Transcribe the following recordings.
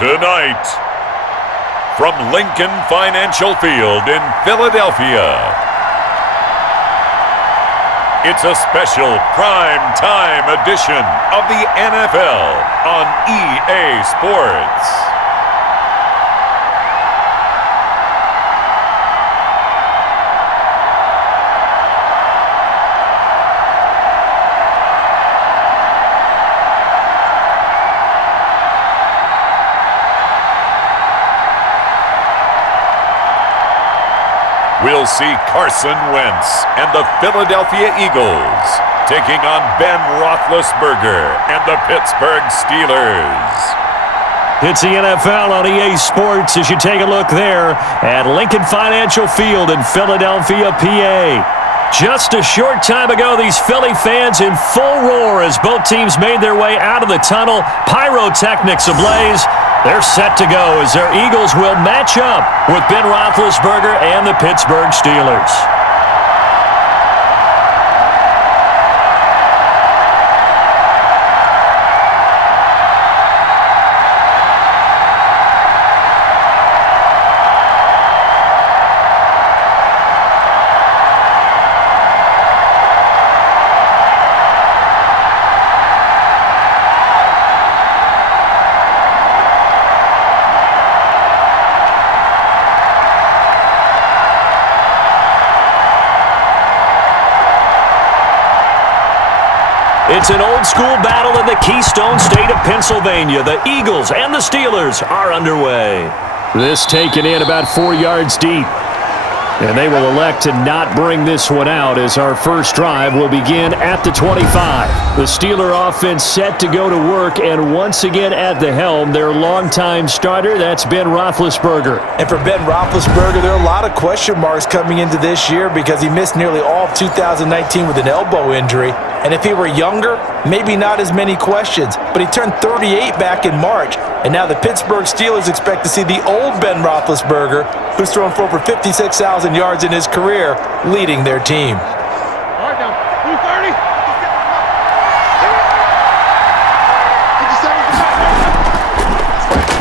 Tonight, from Lincoln Financial Field in Philadelphia, it's a special prime-time edition of the NFL on EA Sports. We'll see Carson Wentz and the Philadelphia Eagles taking on Ben Roethlisberger and the Pittsburgh Steelers. It's the NFL on EA Sports as you take a look there at Lincoln Financial Field in Philadelphia, PA. Just a short time ago, these Philly fans in full roar as both teams made their way out of the tunnel, pyrotechnics ablaze. They're set to go as their Eagles will match up with Ben Roethlisberger and the Pittsburgh Steelers. It's an old-school battle in the Keystone State of Pennsylvania. The Eagles and the Steelers are underway. This taken in about 4 yards deep. And they will elect to not bring this one out as our first drive will begin at the 25. The Steeler offense set to go to work, and once again at the helm, their longtime starter, that's Ben Roethlisberger. And for Ben Roethlisberger, there are a lot of question marks coming into this year because he missed nearly all of 2019 with an elbow injury. And if he were younger, maybe not as many questions. But he turned 38 back in March. And now the Pittsburgh Steelers expect to see the old Ben Roethlisberger, who's thrown for over 56,000 yards in his career, leading their team.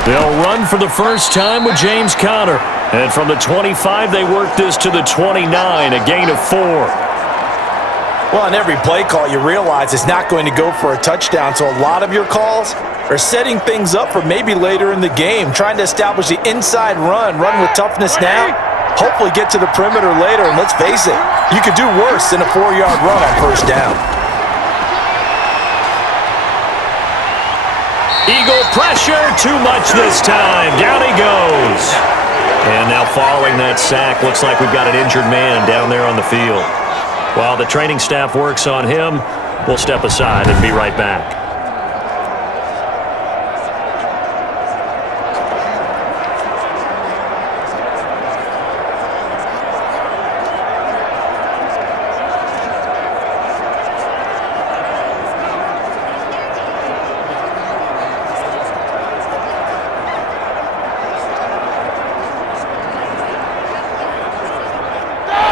They'll run for the first time with James Conner. And from the 25, they work this to the 29, a gain of 4. Well, on every play call, you realize it's not going to go for a touchdown, so a lot of your calls are setting things up for maybe later in the game, trying to establish the inside run with toughness now, hopefully get to the perimeter later, and let's face it, you could do worse than a 4-yard run on first down. Eagle pressure, too much this time. Down he goes. And now following that sack, looks like we've got an injured man down there on the field. While the training staff works on him, we'll step aside and be right back.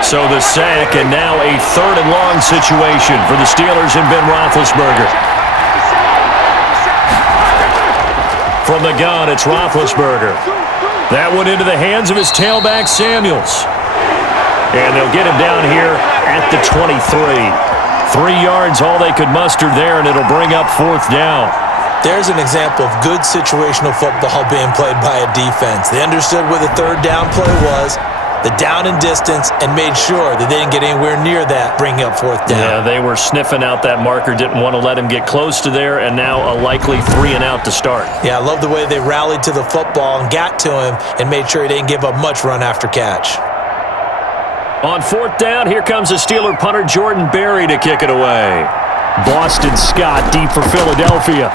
So the sack, and now a 3rd and long situation for the Steelers and Ben Roethlisberger. From the gun, it's Roethlisberger. That one into the hands of his tailback, Samuels. And they'll get him down here at the 23. 3 yards, all they could muster there, and it'll bring up 4th down. There's an example of good situational football being played by a defense. They understood where the 3rd down play was, the down and distance, and made sure that they didn't get anywhere near that, bringing up 4th down. Yeah, they were sniffing out that marker, didn't want to let him get close to there, and now a likely 3 and out to start. Yeah, I love the way they rallied to the football and got to him and made sure he didn't give up much run after catch. On 4th down, here comes the Steeler punter Jordan Berry to kick it away. Boston Scott deep for Philadelphia.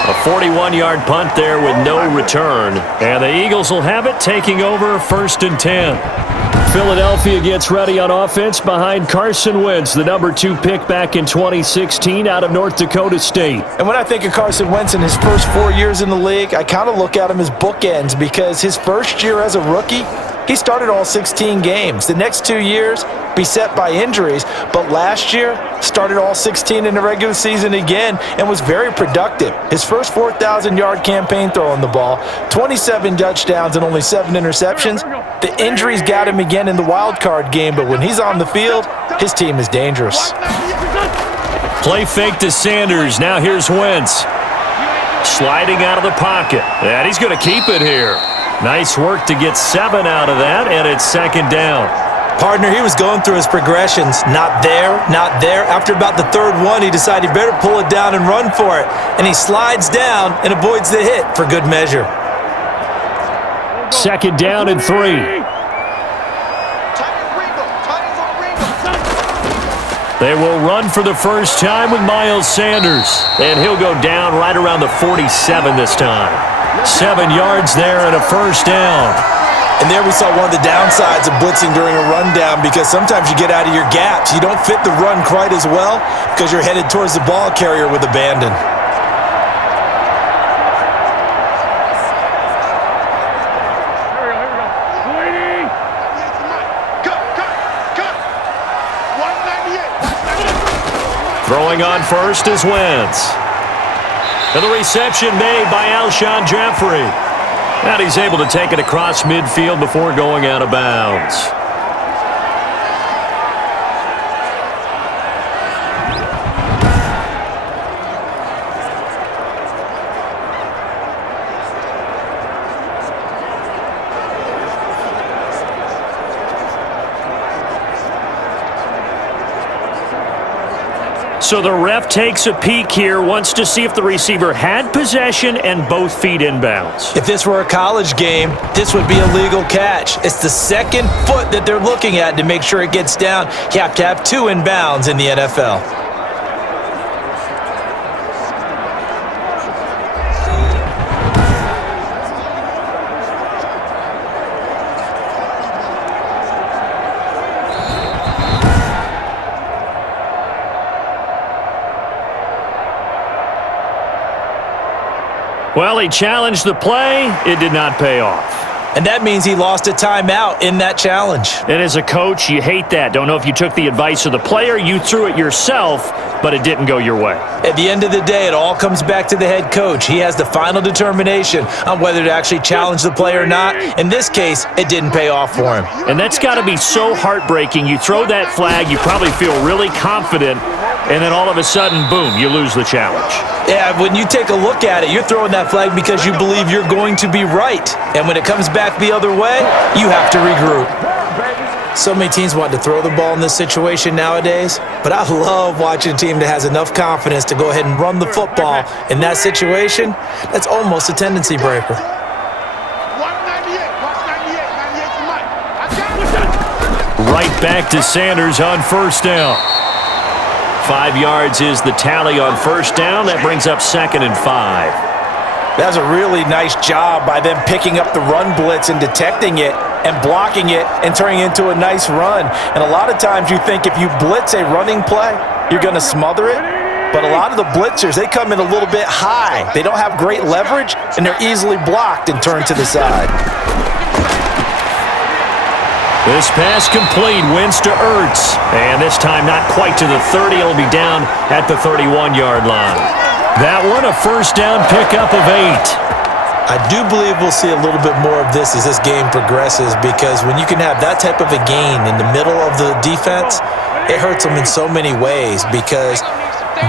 A 41-yard punt there with no return. And the Eagles will have it, taking over 1st and 10. Philadelphia gets ready on offense behind Carson Wentz, the number 2 pick back in 2016 out of North Dakota State. And when I think of Carson Wentz in his first 4 years in the league, I kind of look at him as bookends because his first year as a rookie, he started all 16 games. The next 2 years, beset by injuries, but last year, started all 16 in the regular season again and was very productive. His first 4,000-yard campaign throwing the ball, 27 touchdowns and only 7 interceptions. The injuries got him again in the wild card game, but when he's on the field, his team is dangerous. Play fake to Sanders. Now here's Wentz. Sliding out of the pocket. And he's going to keep it here. Nice work to get 7 out of that, and it's second down. Partner, he was going through his progressions. Not there, not there. After about the third one, he decided he better pull it down and run for it. And he slides down and avoids the hit for good measure. Second down and 3. They will run for the first time with Miles Sanders. And he'll go down right around the 47 this time. 7 yards there and a first down. And there we saw one of the downsides of blitzing during a rundown, because sometimes you get out of your gaps. You don't fit the run quite as well because you're headed towards the ball carrier with abandon. Throwing on first is Wentz. And the reception made by Alshon Jeffrey. And he's able to take it across midfield before going out of bounds. So the ref takes a peek here, wants to see if the receiver had possession and both feet inbounds. If this were a college game, this would be a legal catch. It's the second foot that they're looking at to make sure it gets down. You have to have 2 inbounds in the NFL. Well, he challenged the play. It did not pay off. And that means he lost a timeout in that challenge. And as a coach, you hate that. Don't know if you took the advice of the player, you threw it yourself, but it didn't go your way. At the end of the day, it all comes back to the head coach. He has the final determination on whether to actually challenge the play or not. In this case, it didn't pay off for him. And that's got to be so heartbreaking. You throw that flag, you probably feel really confident, and then all of a sudden, boom, you lose the challenge. Yeah, when you take a look at it, you're throwing that flag because you believe you're going to be right. And when it comes back the other way, you have to regroup. So many teams want to throw the ball in this situation nowadays, but I love watching a team that has enough confidence to go ahead and run the football in that situation. That's almost a tendency breaker. Right back to Sanders on first down. 5 yards is the tally on first down. That brings up 2nd and 5. That's a really nice job by them picking up the run blitz and detecting it and blocking it and turning it into a nice run. And a lot of times you think if you blitz a running play, you're going to smother it. But a lot of the blitzers, they come in a little bit high. They don't have great leverage, and they're easily blocked and turned to the side. This pass complete, Wentz to Ertz. And this time not quite to the 30. It'll be down at the 31-yard line. That one a first down pickup of 8. I do believe we'll see a little bit more of this as this game progresses, because when you can have that type of a gain in the middle of the defense, it hurts them in so many ways, because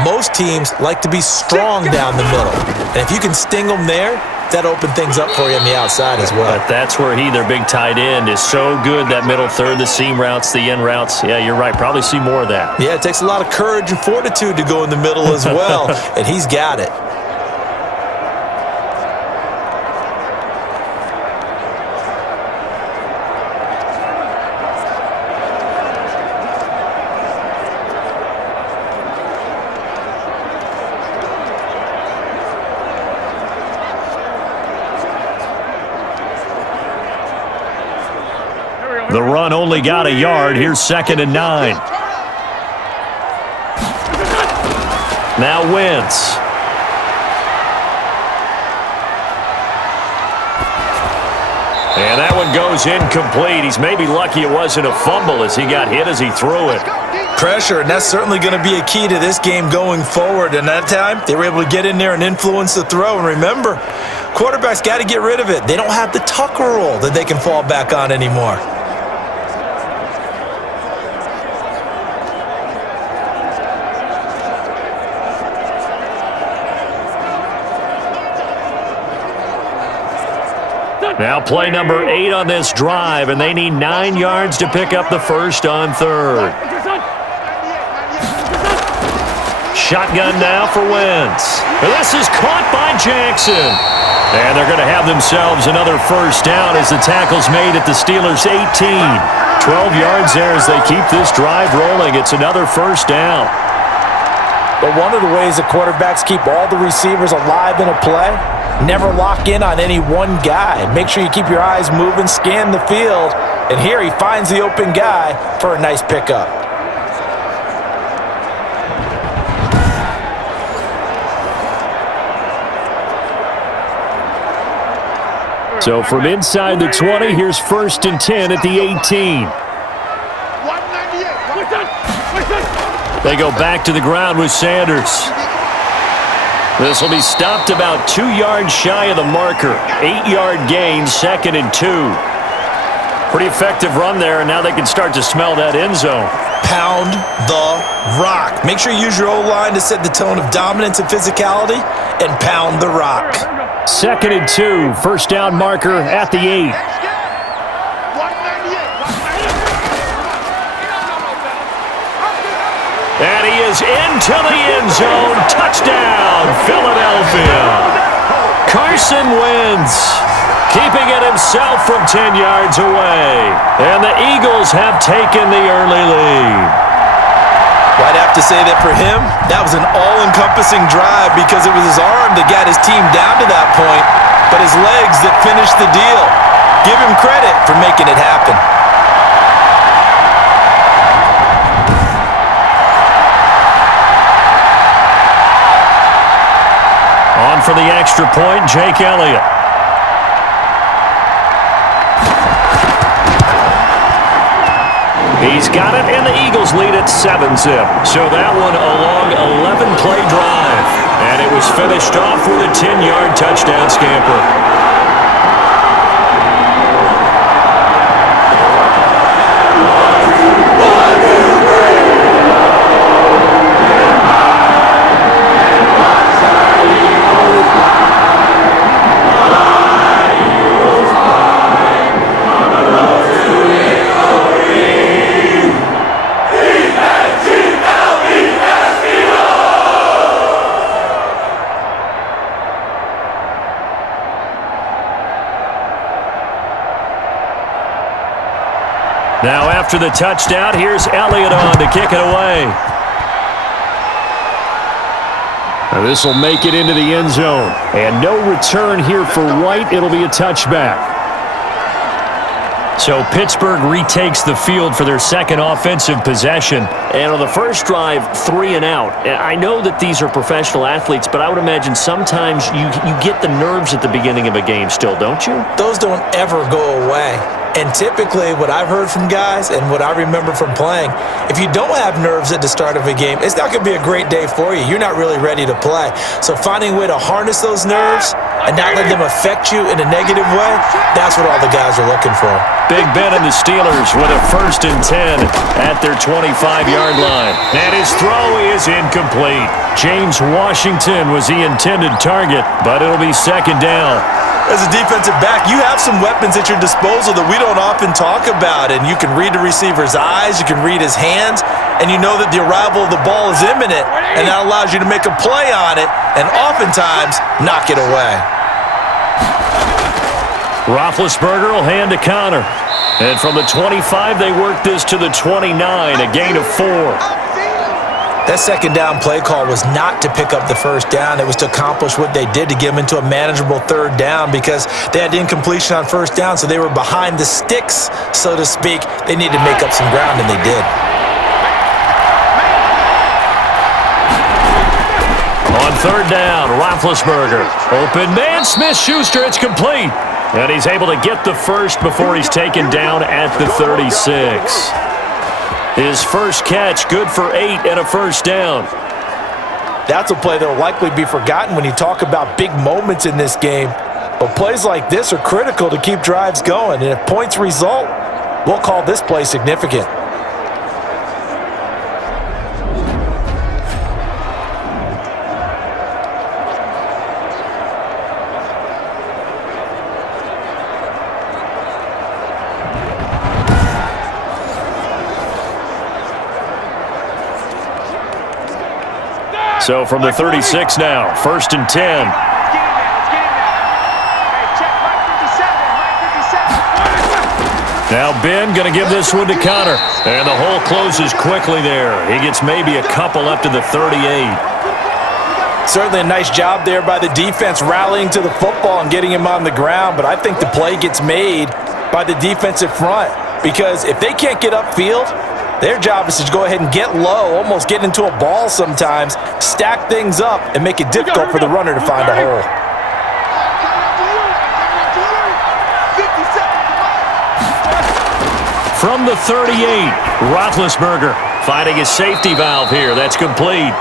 most teams like to be strong down the middle. And if you can sting them there, that opened things up for you on the outside as well. But that's where their big tight end, is so good, that middle third, the seam routes, the in routes. Yeah, you're right. Probably see more of that. Yeah, it takes a lot of courage and fortitude to go in the middle as well, and he's got it. The run only got a yard. Here's 2nd and 9. Now Wentz. And that one one goes incomplete. He's maybe lucky it wasn't a fumble as he got hit as he threw it. Pressure, and that's certainly going to be a key to this game going forward. And that time, they were able to get in there and influence the throw. And remember, quarterbacks got to get rid of it. They don't have the Tucker rule that they can fall back on anymore. Now play number 8 on this drive, and they need 9 yards to pick up the first on third. Shotgun now for Wentz. This is caught by Jackson. And they're going to have themselves another first down as the tackle's made at the Steelers' 18. 12 yards there as they keep this drive rolling. It's another first down. But one of the ways that quarterbacks keep all the receivers alive in a play, never lock in on any one guy. Make sure you keep your eyes moving, scan the field, and here he finds the open guy for a nice pickup. So from inside the 20, here's 1st and 10 at the 18. They go back to the ground with Sanders. This will be stopped about 2 yards shy of the marker. 8-yard gain, 2nd and 2. Pretty effective run there, and now they can start to smell that end zone. Pound the rock. Make sure you use your O-line to set the tone of dominance and physicality, and pound the rock. 2nd and 2, first down marker at the 8. And he is into the end zone. Touchdown, Philadelphia. Carson Wentz keeping it himself from 10 yards away. And the Eagles have taken the early lead. Well, I'd have to say that for him, that was an all-encompassing drive because it was his arm that got his team down to that point, but his legs that finished the deal. Give him credit for making it happen. On for the extra point, Jake Elliott. He's got it, and the Eagles lead at 7-zip. So that one a long 11-play drive. And it was finished off with a 10-yard touchdown scamper. Now after the touchdown, here's Elliott on to kick it away. This will make it into the end zone. And no return here for White. It'll be a touchback. So Pittsburgh retakes the field for their second offensive possession. And on the first drive, 3 and out. I know that these are professional athletes, but I would imagine sometimes you get the nerves at the beginning of a game still, don't you? Those don't ever go away. And typically, what I've heard from guys and what I remember from playing, if you don't have nerves at the start of a game, it's not going to be a great day for you. You're not really ready to play. So finding a way to harness those nerves and not let them affect you in a negative way, that's what all the guys are looking for. Big Ben and the Steelers with a 1st and 10 at their 25-yard line. And his throw is incomplete. James Washington was the intended target, but it'll be 2nd down. As a defensive back, you have some weapons at your disposal that we don't often talk about, and you can read the receiver's eyes, you can read his hands, and you know that the arrival of the ball is imminent, and that allows you to make a play on it and oftentimes knock it away. Roethlisberger will hand to Connor. And from the 25, they work this to the 29, a gain of 4. That second down play call was not to pick up the first down. It was to accomplish what they did to get them into a manageable 3rd down because they had incompletion on 1st down, so they were behind the sticks, so to speak. They needed to make up some ground, and they did. On 3rd down, Roethlisberger. Open man, Smith-Schuster, it's complete. And he's able to get the first before he's taken down at the 36. His first catch, good for 8 and a first down. That's a play that will likely be forgotten when you talk about big moments in this game. But plays like this are critical to keep drives going. And if points result, we'll call this play significant. So from the 36 now, 1st and 10. Now Ben going to give this one to Connor. And the hole closes quickly there. He gets maybe a couple up to the 38. Certainly a nice job there by the defense rallying to the football and getting him on the ground. But I think the play gets made by the defensive front. Because if they can't get upfield, their job is to go ahead and get low, almost get into a ball sometimes, stack things up, and make it difficult for the runner to find a hole. From the 38, Roethlisberger finding his safety valve here. That's complete.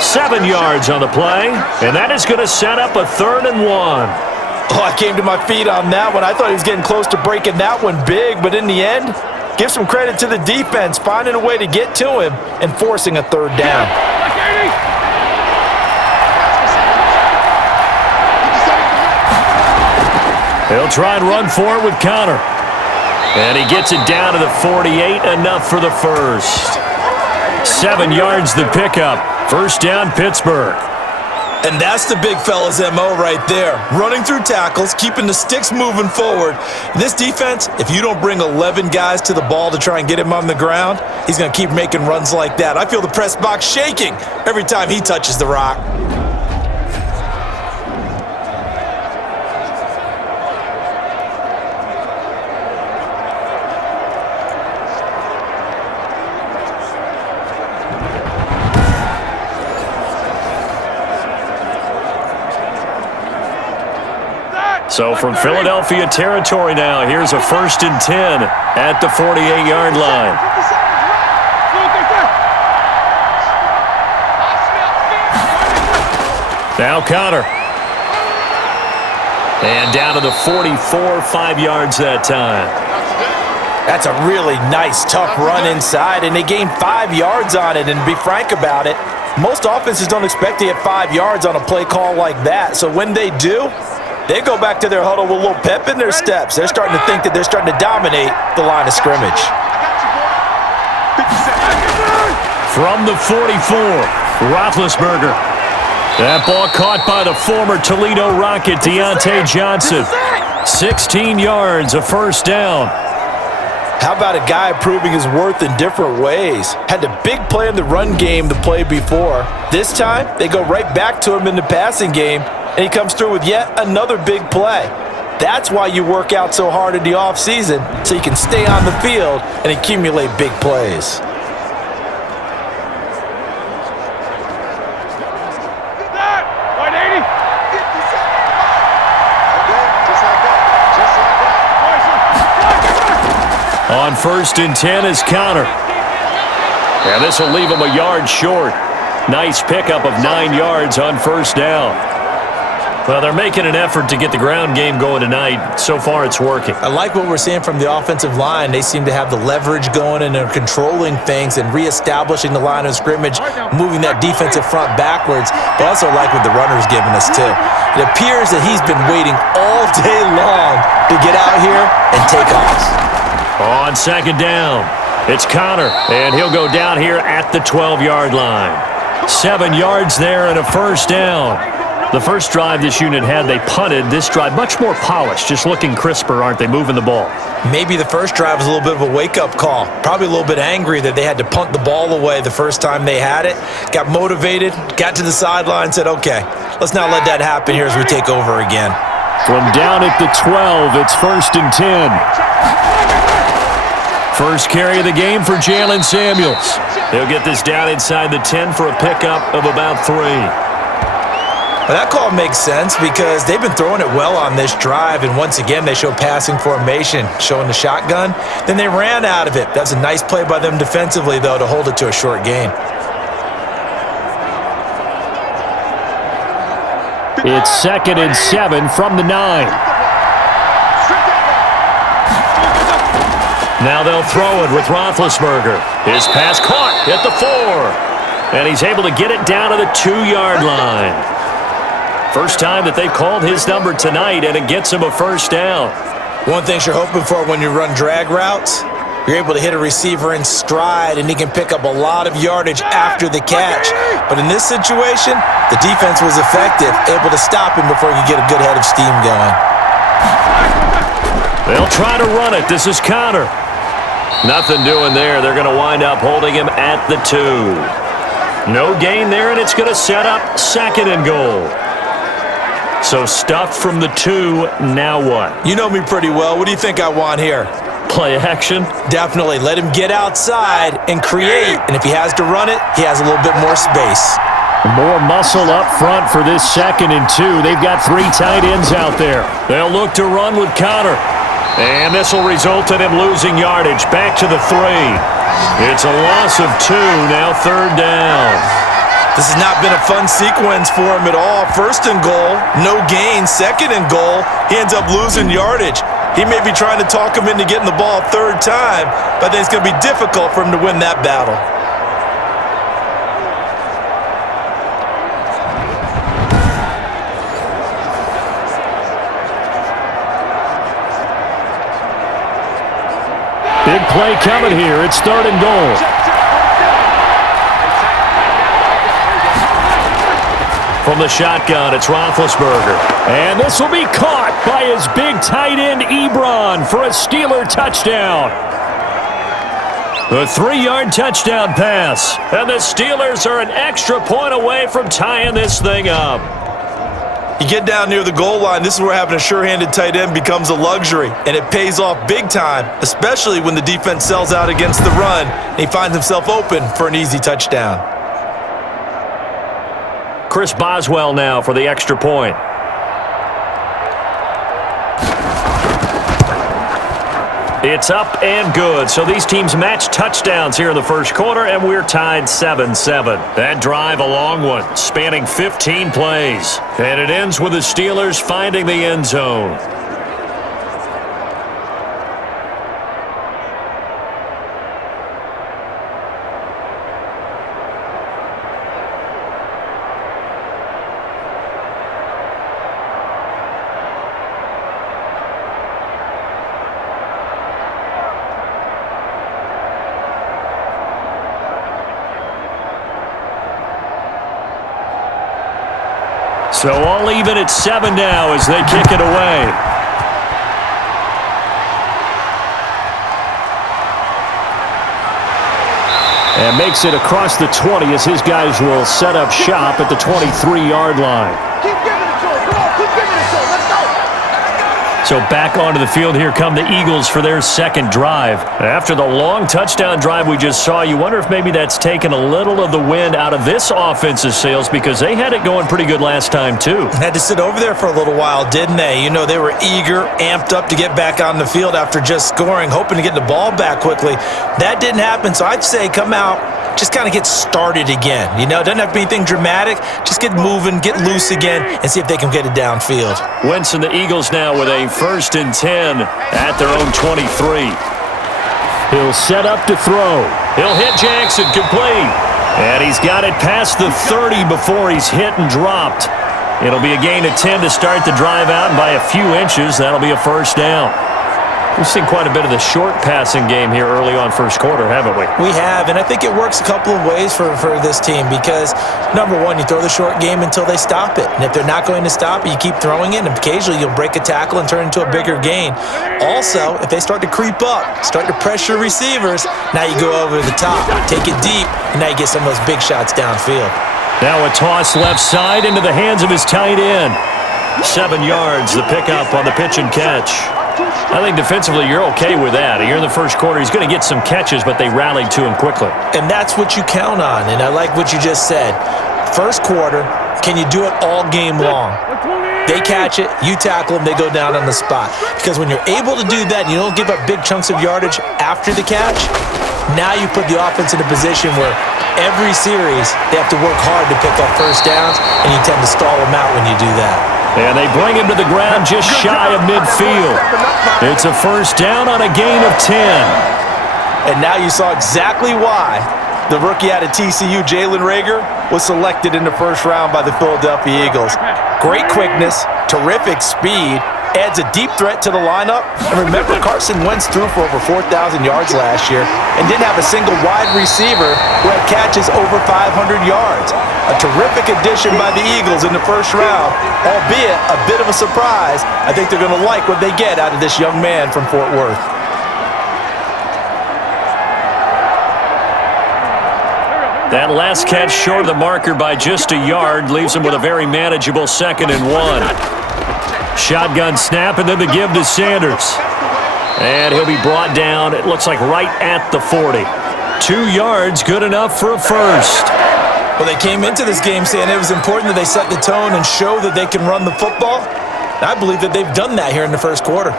7 yards on the play, and that is going to set up a 3rd and 1. Oh, I came to my feet on that one. I thought he was getting close to breaking that one big, but in the end, give some credit to the defense, finding a way to get to him and forcing a 3rd down. He'll try and run for it with Connor. And he gets it down to the 48, enough for the first. 7 yards the pickup. 1st down, Pittsburgh. And that's the big fella's MO right there. Running through tackles, keeping the sticks moving forward. This defense, if you don't bring 11 guys to the ball to try and get him on the ground, he's going to keep making runs like that. I feel the press box shaking every time he touches the rock. So from Philadelphia territory now, here's a 1st and 10 at the 48-yard line. Now Connor. And down to the 44, 5 yards that time. That's a really nice, tough run inside, and they gained 5 yards on it. And to be frank about it, most offenses don't expect to get 5 yards on a play call like that. So when they do, they go back to their huddle with a little pep in their steps. They're starting to think that they're starting to dominate the line of scrimmage. From the 44, Roethlisberger. That ball caught by the former Toledo Rocket, Deontay Johnson. 16 yards, a 1st down. How about a guy proving his worth in different ways? Had the big play in the run game the play before. This time, they go right back to him in the passing game, and he comes through with yet another big play. That's why you work out so hard in the offseason, so you can stay on the field and accumulate big plays. On 1st and 10 is Connor. And this will leave him a yard short. Nice pickup of 9 yards on 1st down. Well, they're making an effort to get the ground game going tonight. So far, it's working. I like what we're seeing from the offensive line. They seem to have the leverage going, and they're controlling things and reestablishing the line of scrimmage, moving that defensive front backwards. But I also like what the runner's giving us, too. It appears that he's been waiting all day long to get out here and take off. On 2nd down, it's Connor, and he'll go down here at the 12-yard line. 7 yards there and a 1st down. The first drive this unit had, they punted. This drive, much more polished, just looking crisper, aren't they, moving the ball? Maybe the first drive was a little bit of a wake-up call. Probably a little bit angry that they had to punt the ball away the first time they had it. Got motivated, got to the sideline, said, okay, let's not let that happen here as we take over again. From down at the 12, it's 1st and 10. First carry of the game for Jalen Samuels. He'll get this down inside the 10 for a pickup of about 3. Well, that call makes sense because they've been throwing it well on this drive, and once again, they show passing formation, showing the shotgun. Then they ran out of it. That's a nice play by them defensively, though, to hold it to a short gain. It's 2nd and 7 from the 9. Now they'll throw it with Roethlisberger. His pass caught at the 4. And he's able to get it down to the 2-yard line. First time that they've called his number tonight, and it gets him a first down. One thing you're hoping for when you run drag routes, you're able to hit a receiver in stride, and he can pick up a lot of yardage after the catch. But in this situation, the defense was effective, able to stop him before he could get a good head of steam going. They'll try to run it. This is Connor. Nothing doing there. They're going to wind up holding him at the 2. No gain there, and it's going to set up 2nd and goal. So stuffed from the 2, now what? You know me pretty well. What do you think I want here? Play action? Definitely. Let him get outside and create. And if he has to run it, he has a little bit more space. More muscle up front for this 2nd and 2. They've got 3 tight ends out there. They'll look to run with Connor. And this will result in him losing yardage. Back to the 3. It's a loss of 2, now 3rd down. This has not been a fun sequence for him at all. 1st and goal, no gain. 2nd and goal, he ends up losing yardage. He may be trying to talk him into getting the ball 3rd time, but I think it's going to be difficult for him to win that battle. Big play coming here. It's 3rd and goal. From the shotgun, it's Roethlisberger. And this will be caught by his big tight end, Ebron, for a Steeler touchdown. A 3-yard touchdown pass. And the Steelers are an extra point away from tying this thing up. You get down near the goal line, this is where having a sure-handed tight end becomes a luxury, and it pays off big time, especially when the defense sells out against the run, and he finds himself open for an easy touchdown. Chris Boswell now for the extra point. It's up and good. So these teams match touchdowns here in the first quarter, and we're tied 7-7. That drive, a long one, spanning 15 plays. And it ends with the Steelers finding the end zone. So all even at 7 now as they kick it away. And makes it across the 20 as his guys will set up shop at the 23-yard line. Keep giving it to him. Come on, keep giving it to him. Let's go. So back onto the field, here come the Eagles for their second drive. After the long touchdown drive we just saw, you wonder if maybe that's taken a little of the wind out of this offensive sails because they had it going pretty good last time too. Had to sit over there for a little while, didn't they? You know, they were eager, amped up to get back on the field after just scoring, hoping to get the ball back quickly. That didn't happen, so I'd say come out, just kind of get started again. You know, it doesn't have to be anything dramatic. Just get moving, get loose again, and see if they can get it downfield. Wentz and the Eagles now with a 1st and 10 at their own 23. He'll set up to throw. He'll hit Jackson, complete. And he's got it past the 30 before he's hit and dropped. It'll be a gain of 10 to start the drive out, and by a few inches, that'll be a first down. We've seen quite a bit of the short passing game here early on first quarter, haven't we? We have, and I think it works a couple of ways for this team because, number one, you throw the short game until they stop it. And if they're not going to stop it, you keep throwing it, and occasionally you'll break a tackle and turn it into a bigger gain. Also, if they start to creep up, start to pressure receivers, now you go over the top, take it deep, and now you get some of those big shots downfield. Now a toss left side into the hands of his tight end. 7 yards, the pickup on the pitch and catch. I think defensively you're okay with that. Here in the first quarter, he's going to get some catches, but they rallied to him quickly. And that's what you count on, and I like what you just said. First quarter, Can you do it all game long? They catch it, you tackle them, they go down on the spot. Because when you're able to do that and you don't give up big chunks of yardage after the catch, now you put the offense in a position where every series they have to work hard to pick up first downs, and you tend to stall them out when you do that. And they bring him to the ground just shy of midfield. It's a first down on a gain of 10. And now you saw exactly why the rookie out of TCU, Jalen Reagor, was selected in the first round by the Philadelphia Eagles. Great quickness, terrific speed, adds a deep threat to the lineup. And remember, Carson Wentz threw for over 4,000 yards last year and didn't have a single wide receiver who had catches over 500 yards. A terrific addition by the Eagles in the first round, albeit a bit of a surprise. I think they're going to like what they get out of this young man from Fort Worth. That last catch short of the marker by just a yard leaves him with a very manageable 2nd and 1. Shotgun snap and then the give to Sanders. And he'll be brought down, it looks like right at the 40. 2 yards, good enough for a first. Well, they came into this game saying it was important that they set the tone and show that they can run the football. I believe that they've done that here in the first quarter.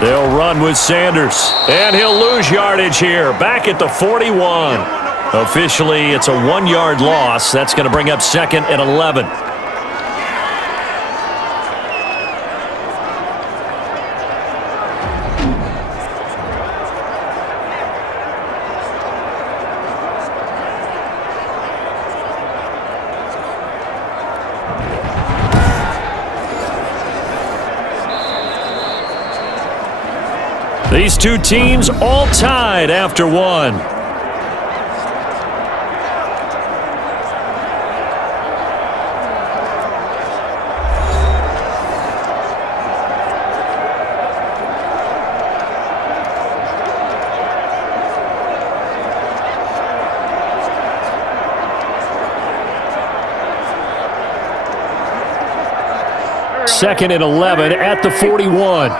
They'll run with Sanders, and he'll lose yardage here, back at the 41. Officially, it's a 1-yard loss. That's going to bring up 2nd and 11. These two teams all tied after one. Second and 11 at the 41.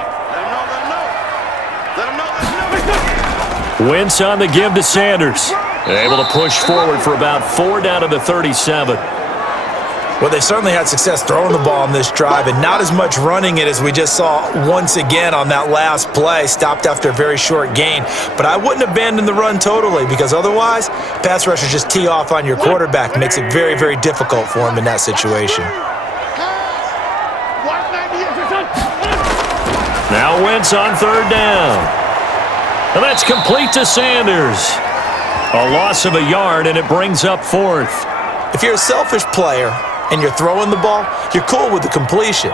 Wentz on the give to Sanders. Able to push forward for about 4 down to the 37. Well, they certainly had success throwing the ball on this drive and not as much running it as we just saw once again on that last play. Stopped after a very short gain. But I wouldn't abandon the run totally, because otherwise, pass rushers just tee off on your quarterback. Makes it very, very difficult for him in that situation. Now Wentz on 3rd down. And that's complete to Sanders. A loss of a yard, and it brings up 4th. If you're a selfish player and you're throwing the ball, you're cool with the completion.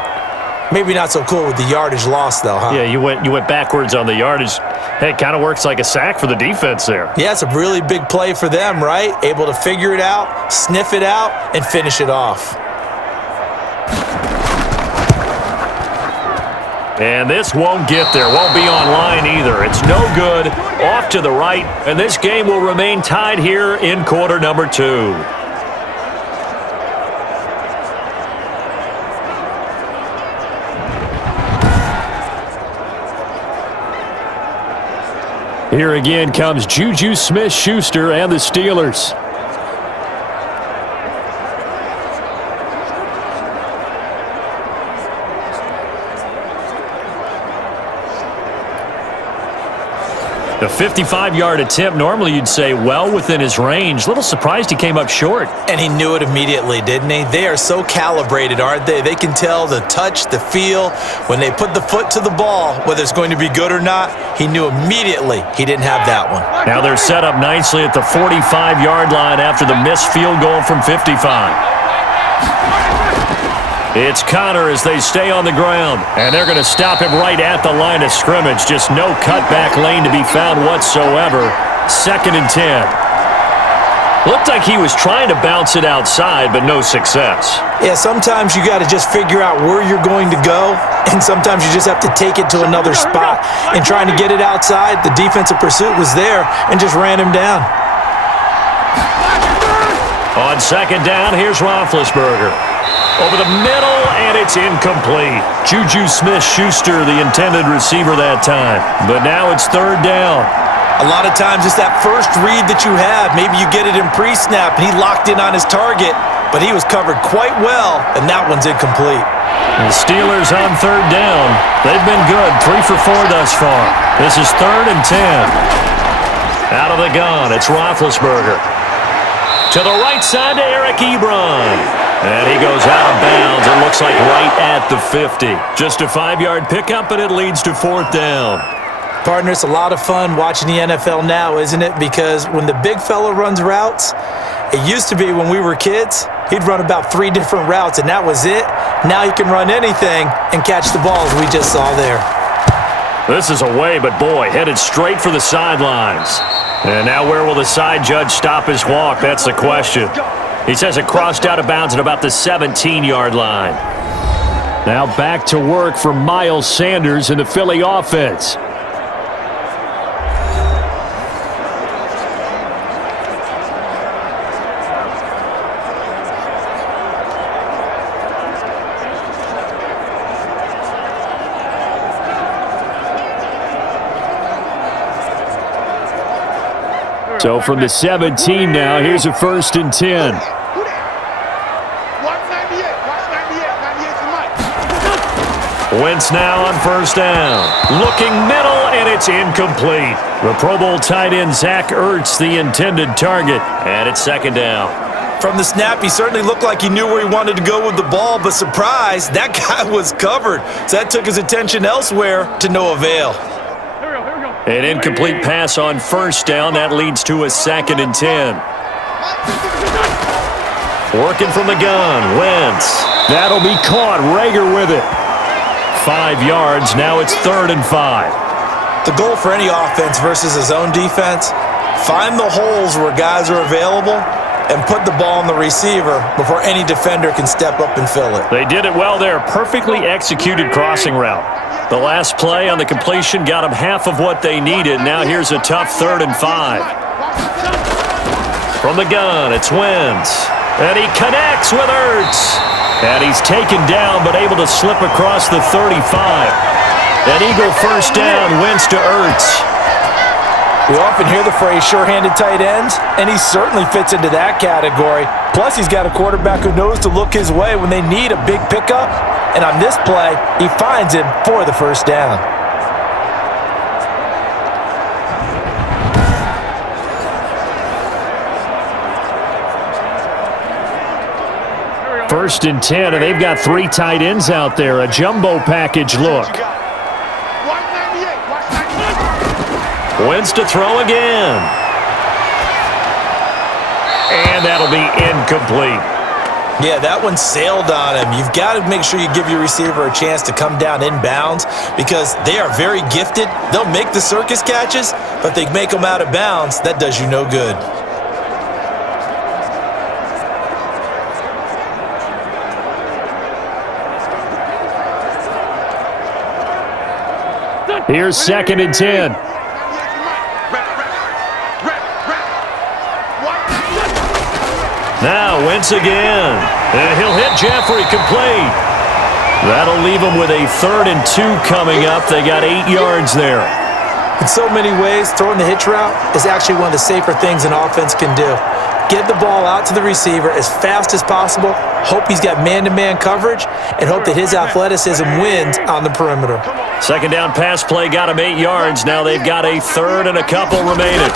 Maybe not so cool with the yardage loss, though, huh? Yeah, you went backwards on the yardage. Hey, it kind of works like a sack for the defense there. Yeah, it's a really big play for them, right? Able to figure it out, sniff it out, and finish it off. And this won't get there, won't be online either. It's no good, off to the right, and this game will remain tied here in quarter number 2. Here again comes Juju Smith-Schuster and the Steelers. A 55-yard attempt, normally you'd say well within his range. Little surprised he came up short. And he knew it immediately, didn't he? They are so calibrated, aren't they? They can tell the touch, the feel. When they put the foot to the ball, whether it's going to be good or not, he knew immediately he didn't have that one. Now they're set up nicely at the 45-yard line after the missed field goal from 55. It's Connor as they stay on the ground, and they're going to stop him right at the line of scrimmage. Just no cutback lane to be found whatsoever. 2nd and 10. Looked like he was trying to bounce it outside, but no success. Yeah, sometimes you got to just figure out where you're going to go, and sometimes you just have to take it to another spot. And trying to get it outside, the defensive pursuit was there and just ran him down. On 2nd down, here's Roethlisberger. Over the middle, and it's incomplete. Juju Smith-Schuster, the intended receiver that time. But now it's third down. A lot of times it's that first read that you have. Maybe you get it in pre-snap, and he locked in on his target, but he was covered quite well, and that one's incomplete. The Steelers on third down. They've been good, 3 for 4 thus far. This is 3rd and 10. Out of the gun, it's Roethlisberger. To the right side to Eric Ebron. And he goes out of bounds. It looks like right at the 50. Just a 5-yard pickup, and it leads to 4th down. Partner, it's a lot of fun watching the NFL now, isn't it? Because when the big fella runs routes, it used to be when we were kids, he'd run about 3 different routes, and that was it. Now he can run anything and catch the balls we just saw there. This is away, but boy, headed straight for the sidelines. And now where will the side judge stop his walk? That's the question. He says it crossed out of bounds at about the 17-yard line. Now back to work for Miles Sanders in the Philly offense. So from the 17 now, here's a 1st and 10. Wentz now on 1st down. Looking middle, and it's incomplete. The Pro Bowl tight end Zach Ertz, the intended target, and it's 2nd down. From the snap, he certainly looked like he knew where he wanted to go with the ball, but surprise, that guy was covered. So that took his attention elsewhere to no avail. An incomplete pass on 1st down. That leads to a 2nd and 10. Working from the gun, Wentz. That'll be caught. Rager with it. 5 yards. Now it's 3rd and 5. The goal for any offense versus a zone defense, find the holes where guys are available and put the ball on the receiver before any defender can step up and fill it. They did it well there. Perfectly executed crossing route. The last play on the completion got them half of what they needed. Now here's a tough 3rd and 5. From the gun, it's Wentz. And he connects with Ertz. And he's taken down but able to slip across the 35. An Eagle 1st down, Wentz to Ertz. We often hear the phrase sure-handed tight ends, and he certainly fits into that category. Plus, he's got a quarterback who knows to look his way when they need a big pickup. And on this play, he finds him for the 1st down. First and 10, and they've got 3 tight ends out there. A jumbo package look. Wentz to throw again. And that'll be incomplete. Yeah, that one sailed on him. You've got to make sure you give your receiver a chance to come down inbounds because they are very gifted. They'll make the circus catches, but they make them out of bounds. That does you no good. Here's 2nd and 10. Now Wentz again. And he'll hit Jeffrey complete. That'll leave him with a 3rd and 2 coming up. They got 8 yards there. In so many ways, throwing the hitch route is actually one of the safer things an offense can do. Get the ball out to the receiver as fast as possible, hope he's got man-to-man coverage, and hope that his athleticism wins on the perimeter. 2nd down pass play got him 8 yards. Now they've got a 3rd and a couple remaining.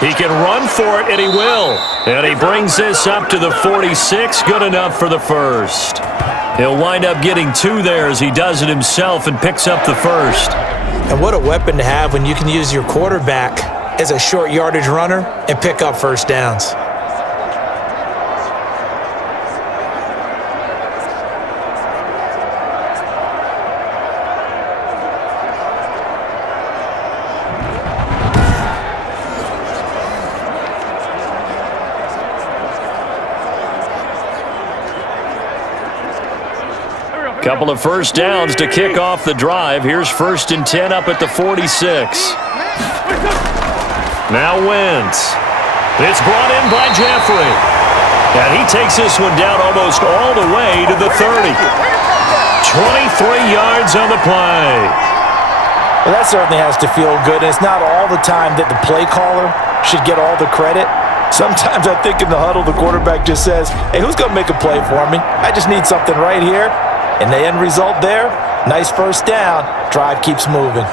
He can run for it, and he will. And he brings this up to the 46. Good enough for the 1st. He'll wind up getting 2 there as he does it himself and picks up the 1st. And what a weapon to have when you can use your quarterback as a short yardage runner and pick up 1st downs. Couple of 1st downs to kick off the drive. Here's 1st and 10 up at the 46. Now Wentz. It's brought in by Jeffrey. And he takes this one down almost all the way to the 30. 23 yards on the play. Well, that certainly has to feel good. And it's not all the time that the play caller should get all the credit. Sometimes I think in the huddle, the quarterback just says, hey, who's going to make a play for me? I just need something right here. And the end result there, nice first down. Drive keeps moving.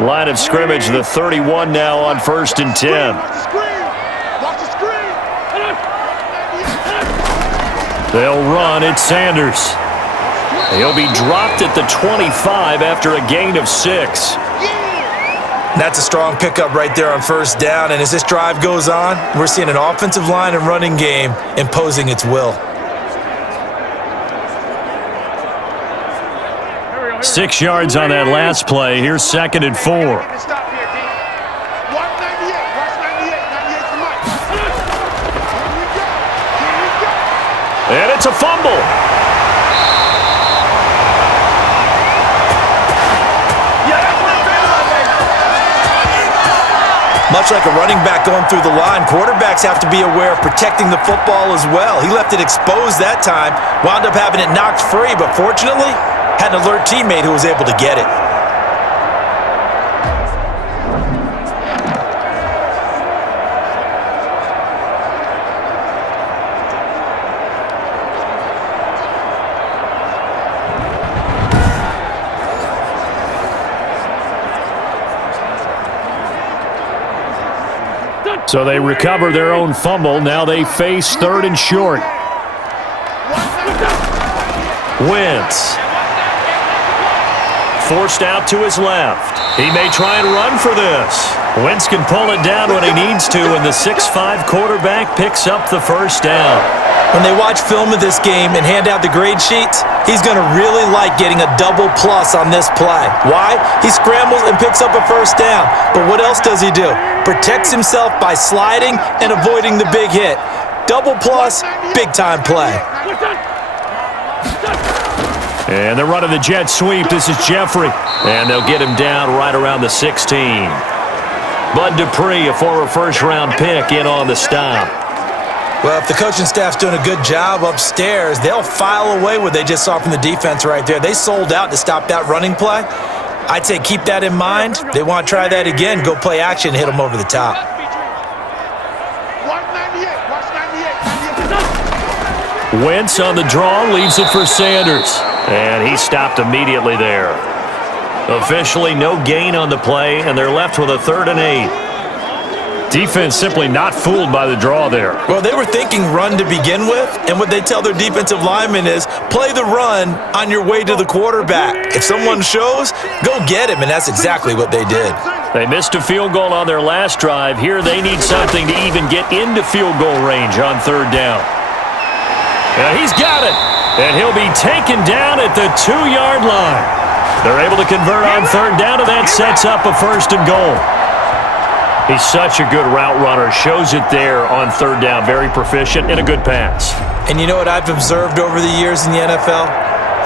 Line of scrimmage, the 31 now on 1st and 10. They'll run. It's Sanders. He'll be dropped at the 25 after a gain of 6. That's a strong pickup right there on first down. And as this drive goes on, we're seeing an offensive line and running game imposing its will. 6 yards on that last play. Here's 2nd and 4. And it's a fumble. Much like a running back going through the line, quarterbacks have to be aware of protecting the football as well. He left it exposed that time, wound up having it knocked free, but fortunately, had an alert teammate who was able to get it. So they recover their own fumble. Now they face 3rd and short. Wentz. Forced out to his left. He may try and run for this. Wentz can pull it down when he needs to, and the 6'5" quarterback picks up the first down. When they watch film of this game and hand out the grade sheets, he's going to really like getting a double plus on this play. Why? He scrambles and picks up a first down. But what else does he do? Protects himself by sliding and avoiding the big hit. Double plus, big-time play. And they're running the jet sweep. This is Jeffrey. And they'll get him down right around the 16. Bud Dupree, a former first-round pick, in on the stop. Well, if the coaching staff's doing a good job upstairs, they'll file away what they just saw from the defense right there. They sold out to stop that running play. I'd say keep that in mind. They want to try that again, go play action, hit them over the top. Wentz on the draw, leaves it for Sanders. And he stopped immediately there. Officially no gain on the play, and they're left with a 3rd and 8. Defense simply not fooled by the draw there. Well, they were thinking run to begin with, and what they tell their defensive linemen is play the run on your way to the quarterback. If someone shows, go get him, and that's exactly what they did. They missed a field goal on their last drive. Here they need something to even get into field goal range on 3rd down. And he's got it, and he'll be taken down at the 2-yard line. They're able to convert on 3rd down, and that sets up a 1st and goal. He's such a good route runner. Shows it there on 3rd down. Very proficient and a good pass. And you know what I've observed over the years in the NFL?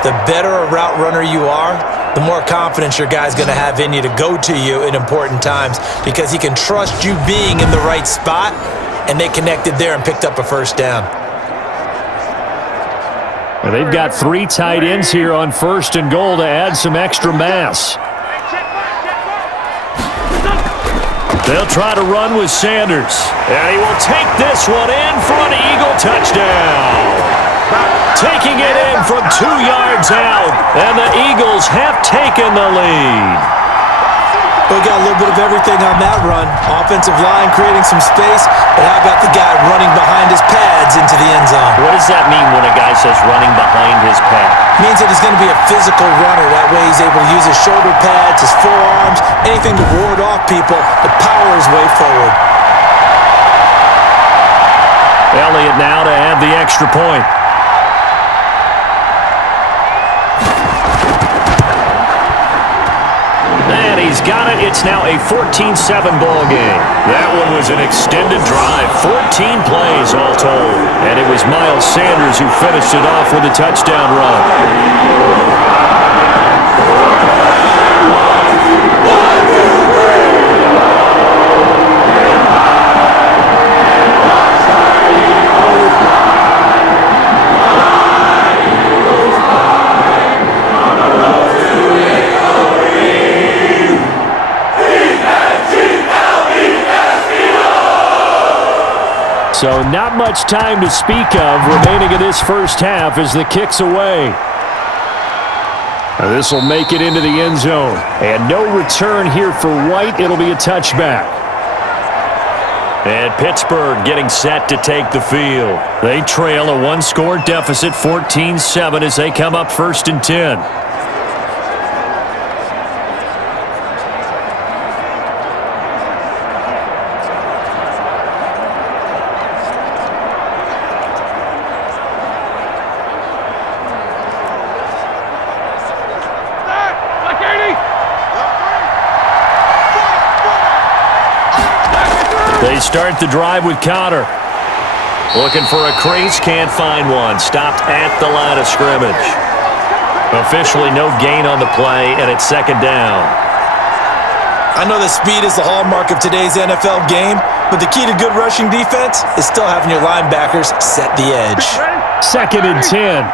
The better a route runner you are, the more confidence your guy's going to have in you to go to you in important times because he can trust you being in the right spot, and they connected there and picked up a 1st down. And they've got 3 tight ends here on 1st and goal to add some extra mass. They'll try to run with Sanders. And he will take this one in for an Eagle touchdown. Taking it in from 2 yards out. And the Eagles have taken the lead. We got a little bit of everything on that run. Offensive line creating some space, but how about the guy running behind his pads into the end zone? What does that mean when a guy says running behind his pad? It means that he's going to be a physical runner. That way he's able to use his shoulder pads, his forearms, anything to ward off people, but power his way forward. Elliott now to add the extra point. And he's got it. It's now a 14-7 ball game. That one was an extended drive. 14 plays all told. And it was Miles Sanders who finished it off with a touchdown run. So not much time to speak of remaining in this first half as the kick's away. This will make it into the end zone. And no return here for White. It'll be a touchback. And Pittsburgh getting set to take the field. They trail a one-score deficit, 14-7, as they come up 1st and 10. They start the drive with Connor. Looking for a crease, can't find one. Stopped at the line of scrimmage. Officially no gain on the play, and it's 2nd down. I know that speed is the hallmark of today's NFL game, but the key to good rushing defense is still having your linebackers set the edge. 2nd and 10.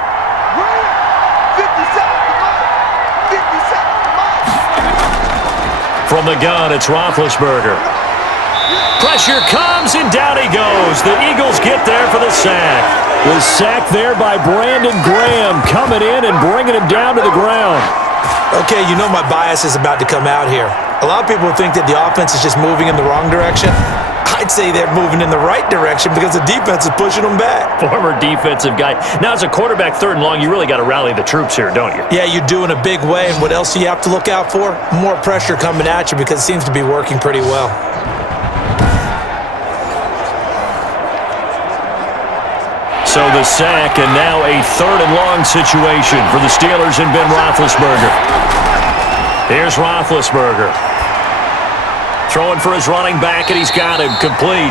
From the gun, it's Roethlisberger. Pressure comes, and down he goes. The Eagles get there for the sack. Was sacked there by Brandon Graham, coming in and bringing him down to the ground. Okay, you know my bias is about to come out here. A lot of people think that the offense is just moving in the wrong direction. I'd say they're moving in the right direction because the defense is pushing them back. Former defensive guy. Now, as a quarterback 3rd and long, you really got to rally the troops here, don't you? Yeah, you do in a big way. And what else do you have to look out for? More pressure coming at you because it seems to be working pretty well. So the sack, and now a 3rd and long situation for the Steelers and Ben Roethlisberger. Here's Roethlisberger. Throwing for his running back, and he's got him complete.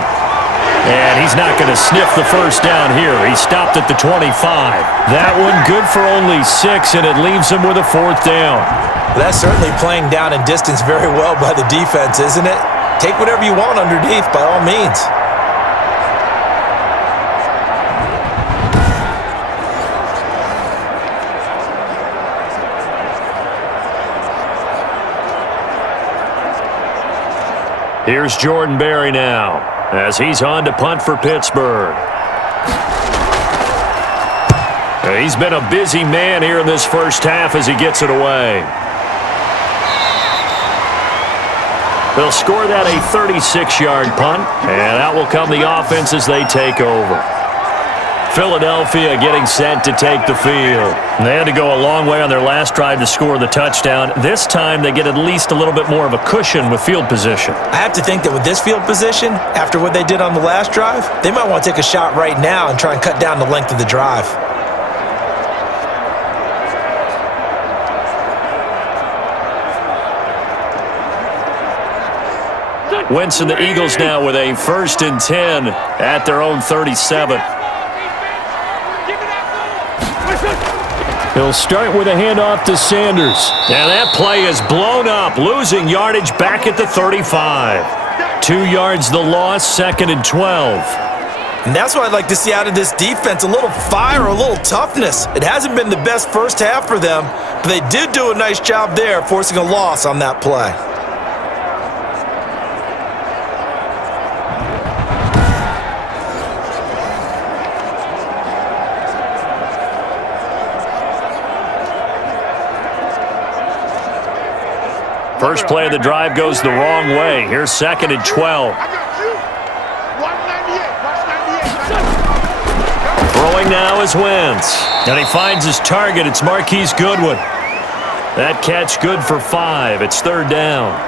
And he's not going to sniff the first down here. He stopped at the 25. That one good for only 6, and it leaves him with a 4th down. That's certainly playing down in distance very well by the defense, isn't it? Take whatever you want underneath, by all means. Here's Jordan Berry now, as he's on to punt for Pittsburgh. He's been a busy man here in this first half as he gets it away. They'll score that a 36-yard punt, and out will come the offense as they take over. Philadelphia getting set to take the field. They had to go a long way on their last drive to score the touchdown. This time they get at least a little bit more of a cushion with field position. I have to think that with this field position, after what they did on the last drive, they might want to take a shot right now and try and cut down the length of the drive. Wentz and the Eagles now with a 1st and 10 at their own 37. He'll start with a handoff to Sanders. And that play is blown up, losing yardage back at the 35. 2 yards the loss, 2nd and 12. And that's what I'd like to see out of this defense, a little fire, a little toughness. It hasn't been the best first half for them, but they did do a nice job there, forcing a loss on that play. First play of the drive goes the wrong way. Here's 2nd and 12. Throwing now is Wentz. And he finds his target. It's Marquise Goodwin. That catch good for 5. It's 3rd down.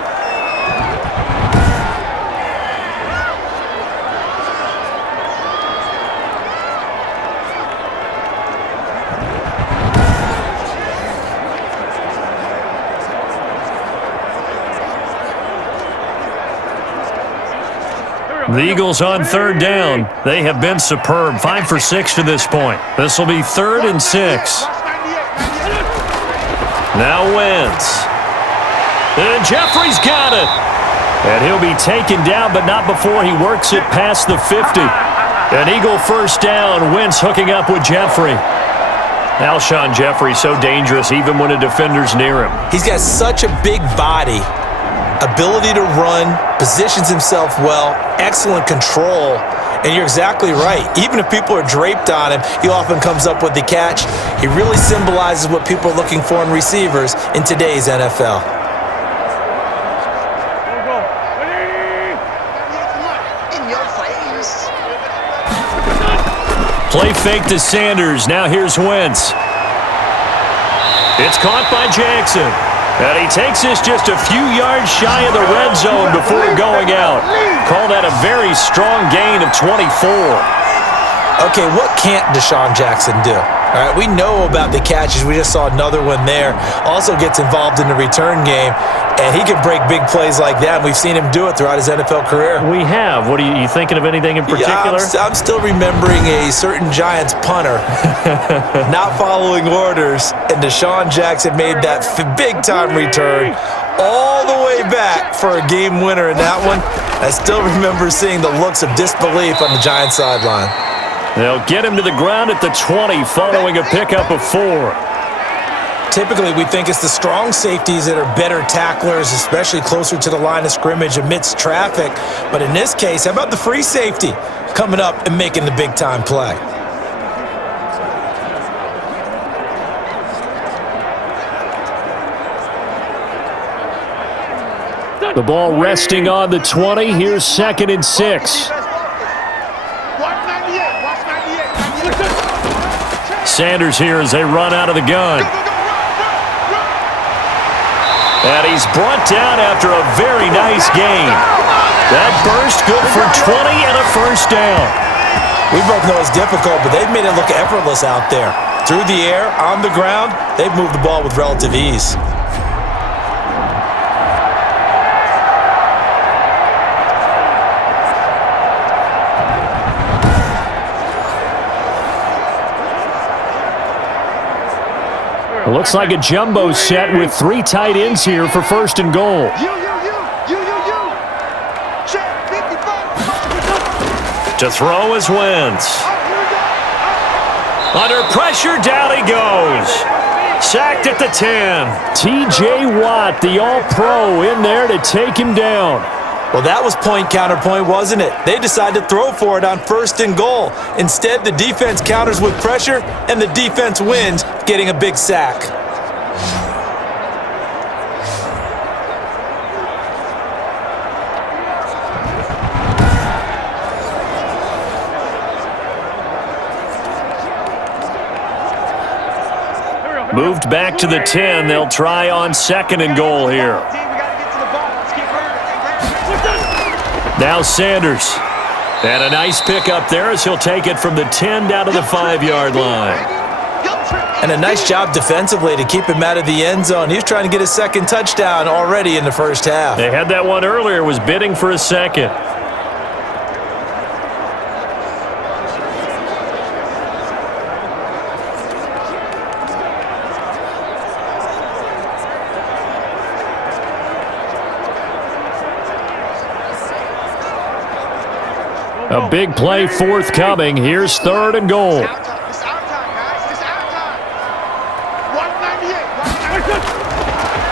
The Eagles on 3rd down. They have been superb. 5 for 6 to this point. This will be 3rd and 6. Now Wentz. And Jeffrey's got it. And he'll be taken down, but not before he works it past the 50. An Eagle 1st down. Wentz hooking up with Jeffrey. Alshon Jeffrey so dangerous even when a defender's near him. He's got such a big body. Ability to run, positions himself well, excellent control, And you're exactly right. Even if people are draped on him, he often comes up with the catch. He really symbolizes what people are looking for in receivers in today's NFL. Play fake to Sanders. Now here's Wentz. It's caught by Jackson. And he takes this just a few yards shy of the red zone before going out. Call that a very strong gain of 24. Okay, what can't Deshaun Jackson do? All right, we know about the catches. We just saw another one there. Also gets involved in the return game, and he can break big plays like that. And we've seen him do it throughout his NFL career. We have. What are you thinking of anything in particular? Yeah, I'm still remembering a certain Giants punter not following orders, and Deshaun Jackson made that big-time return all the way back for a game winner in that one. I still remember seeing the looks of disbelief on the Giants sideline. They'll get him to the ground at the 20 following a pickup of 4. Typically, we think it's the strong safeties that are better tacklers, especially closer to the line of scrimmage amidst traffic. But in this case, how about the free safety coming up and making the big-time play? The ball resting on the 20. Here's 2nd and 6. Sanders here as they run out of the gun. And he's brought down after a very nice gain. That burst good for 20 and a first down. We both know it's difficult, but they've made it look effortless out there. Through the air, on the ground, they've moved the ball with relative ease. It looks like a jumbo set with 3 tight ends here for 1st and goal. To throw is Wentz. Under pressure, down he goes. Sacked at the 10. T.J. Watt, the All-Pro, in there to take him down. Well, that was point-counterpoint, wasn't it? They decided to throw for it on 1st and goal. Instead, the defense counters with pressure, and the defense wins, getting a big sack. Moved back to the 10. They'll try on 2nd and goal here. Now Sanders. And a nice pickup there as he'll take it from the 10 down to the 5-yard line. And a nice job defensively to keep him out of the end zone. He was trying to get his 2nd touchdown already in the first half. They had that one earlier, was bidding for a 2nd. A big play forthcoming. Here's 3rd and goal.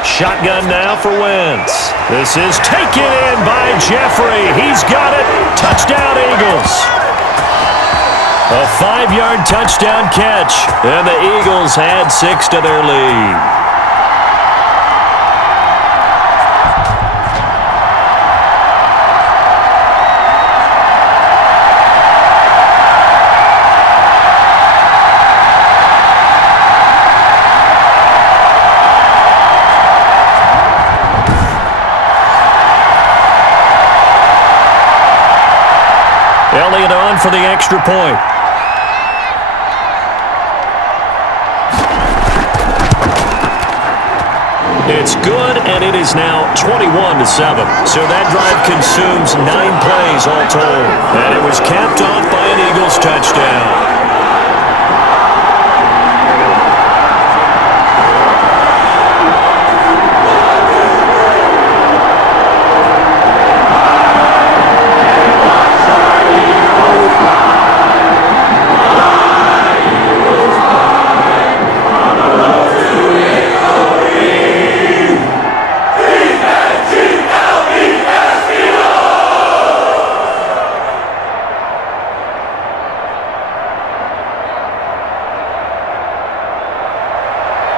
Shotgun now for Wentz. This is taken in by Jeffrey. He's got it. Touchdown, Eagles. A 5-yard touchdown catch, and the Eagles add 6 to their lead. Elliott on for the extra point. It's good, and it is now 21-7. So that drive consumes 9 plays all told. And it was capped off by an Eagles touchdown.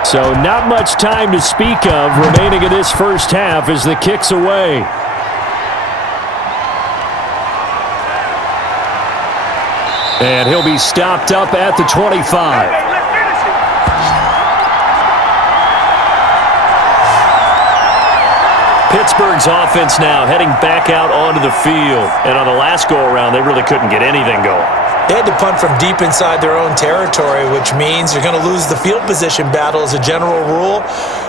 So not much time to speak of remaining in this first half as the kick's away. And he'll be stopped up at the 25. Pittsburgh's offense now heading back out onto the field. And on the last go-around, they really couldn't get anything going. They had to punt from deep inside their own territory, which means you're going to lose the field position battle as a general rule.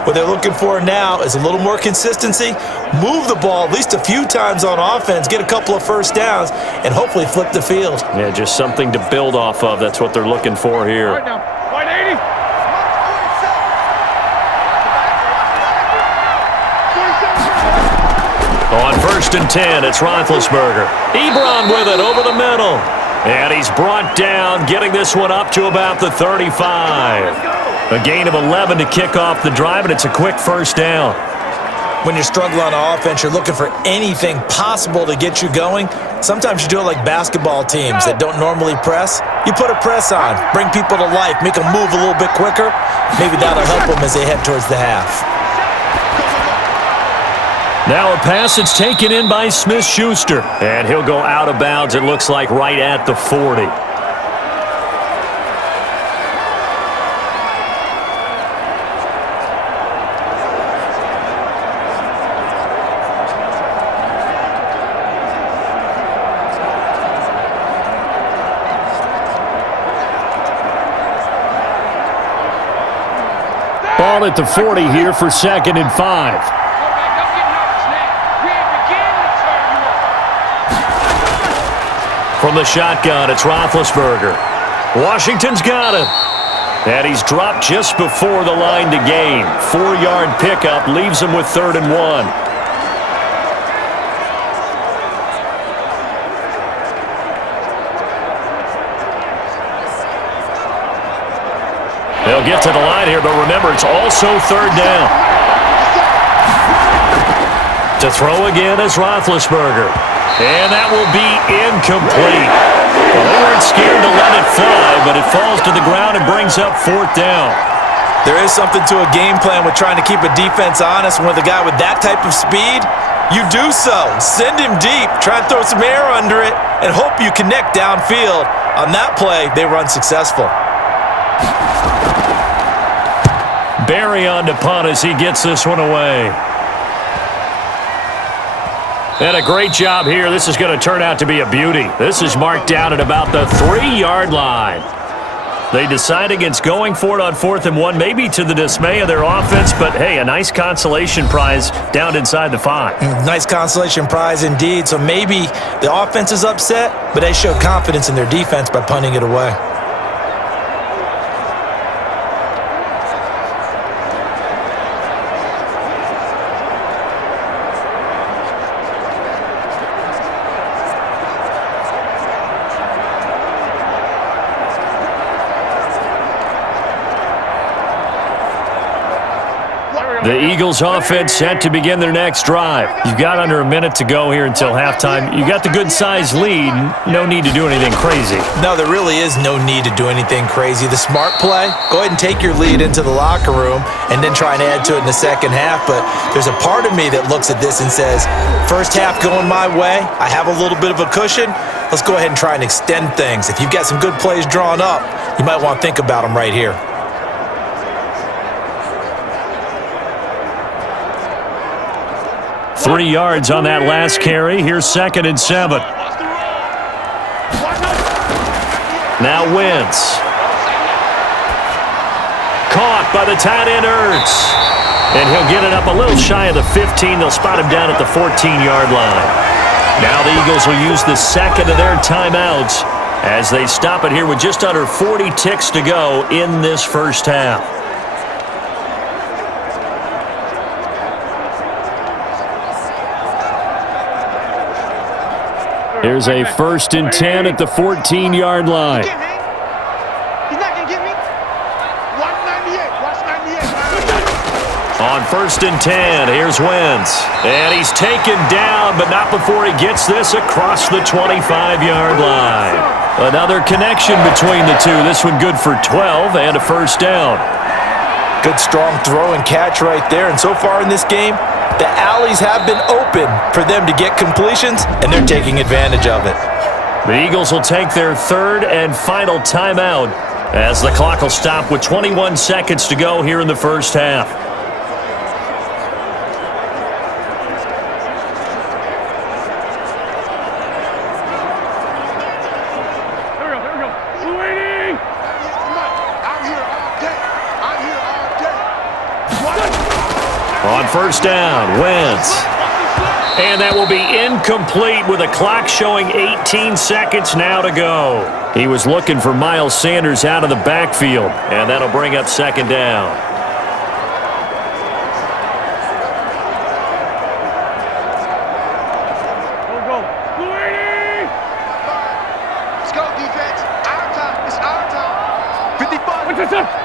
What they're looking for now is a little more consistency, move the ball at least a few times on offense, get a couple of first downs, and hopefully flip the field. Yeah, just something to build off of. That's what they're looking for here. Right now. 180. On 1st and 10, it's Roethlisberger. Ebron with it over the middle. And he's brought down, getting this one up to about the 35. A gain of 11 to kick off the drive, and it's a quick first down. When you're struggling on offense, you're looking for anything possible to get you going. Sometimes you do it like basketball teams that don't normally press. You put a press on, bring people to life, make them move a little bit quicker. Maybe that'll help them as they head towards the half. Now a pass that's taken in by Smith-Schuster. And he'll go out of bounds, it looks like, right at the 40. Ball at the 40 here for 2nd and 5. From the shotgun, it's Roethlisberger. Washington's got him. And he's dropped just before the line to gain. 4-yard pickup leaves him with 3rd and 1. They'll get to the line here, but remember, it's also 3rd down. To throw again is Roethlisberger. And that will be incomplete. Well, they weren't scared to let it fly, but it falls to the ground and brings up 4th down. There is something to a game plan with trying to keep a defense honest. When with a guy with that type of speed, you do so. Send him deep, try and throw some air under it, and hope you connect downfield. On that play, they run successful. Barry on to punt as he gets this one away. And a great job here. This is going to turn out to be a beauty. This is marked down at about the 3-yard line. They decide against going for it on 4th and 1, maybe to the dismay of their offense, but hey, a nice consolation prize down inside the 5. Nice consolation prize indeed. So maybe the offense is upset, but they show confidence in their defense by punting it away. The Eagles offense set to begin their next drive. You've got under a minute to go here until halftime. You got the good-sized lead. No need to do anything crazy. No, there really is no need to do anything crazy. The smart play, go ahead and take your lead into the locker room and then try and add to it in the second half. But there's a part of me that looks at this and says, first half going my way, I have a little bit of a cushion. Let's go ahead and try and extend things. If you've got some good plays drawn up, you might want to think about them right here. Three yards on that last carry. Here's 2nd and 7. Now Wentz. Caught by the tight end Ertz. And he'll get it up a little shy of the 15. They'll spot him down at the 14-yard line. Now the Eagles will use the second of their timeouts as they stop it here with just under 40 ticks to go in this first half. Here's a 1st and 10 at the 14-yard line. He's not going to get me. Watch 98. Watch 98. On 1st and 10, here's Wentz. And he's taken down, but not before he gets this across the 25-yard line. Another connection between the two. This one good for 12 and a first down. Good, strong throw and catch right there. And so far in this game, the alleys have been open for them to get completions, and they're taking advantage of it. The Eagles will take their third and final timeout as the clock will stop with 21 seconds to go here in the first half. On first down, Wentz. And that will be incomplete with a clock showing 18 seconds now to go. He was looking for Miles Sanders out of the backfield, and that'll bring up second down. Let's go, defense. Our time. It's our time. 55.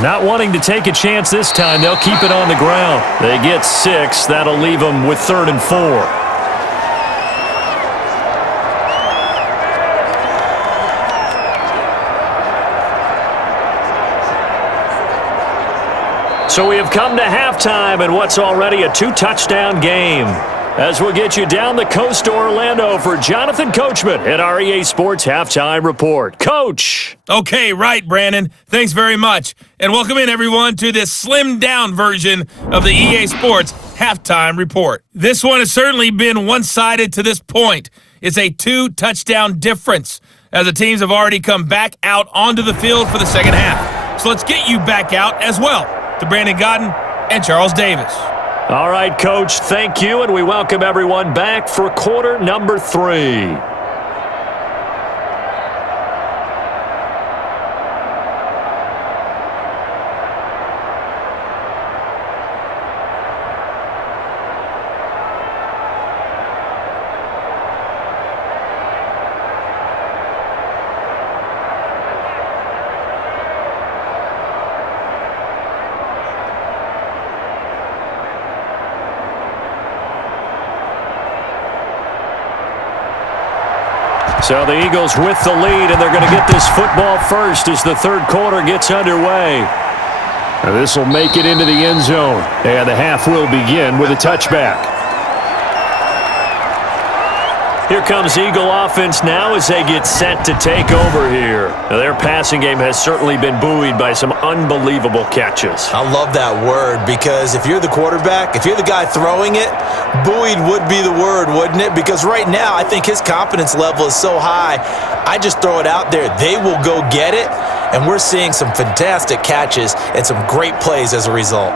Not wanting to take a chance this time, they'll keep it on the ground. They get 6. That'll leave them with 3rd and 4. So we have come to halftime in what's already a 2-touchdown game. As we'll get you down the coast to Orlando for Jonathan Coachman at our EA Sports Halftime Report. Coach! Okay, right, Brandon. Thanks very much. And welcome in, everyone, to this slimmed-down version of the EA Sports Halftime Report. This one has certainly been one-sided to this point. It's a 2-touchdown difference, as the teams have already come back out onto the field for the second half. So let's get you back out as well, to Brandon Godden and Charles Davis. All right, Coach, thank you, and we welcome everyone back for quarter number 3. So the Eagles with the lead, and they're going to get this football first as the third quarter gets underway. This will make it into the end zone, and the half will begin with a touchback. Here comes Eagle offense now as they get set to take over here. Now, their passing game has certainly been buoyed by some unbelievable catches. I love that word, because if you're the quarterback, if you're the guy throwing it, buoyed would be the word, wouldn't it? Because right now, I think his confidence level is so high, I just throw it out there. They will go get it, and we're seeing some fantastic catches and some great plays as a result.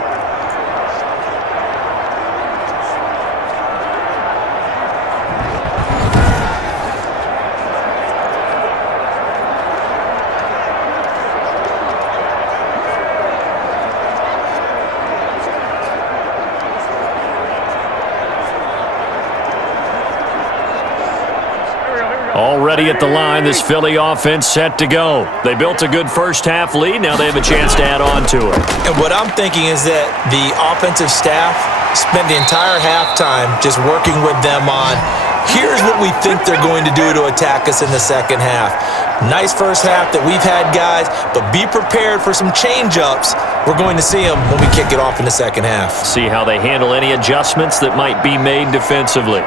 Already at the line, this Philly offense set to go. They built a good first-half lead. Now they have a chance to add on to it. And what I'm thinking is that the offensive staff spent the entire halftime just working with them on, here's what we think they're going to do to attack us in the second half. Nice first half that we've had, guys, but be prepared for some change-ups. We're going to see them when we kick it off in the second half. See how they handle any adjustments that might be made defensively.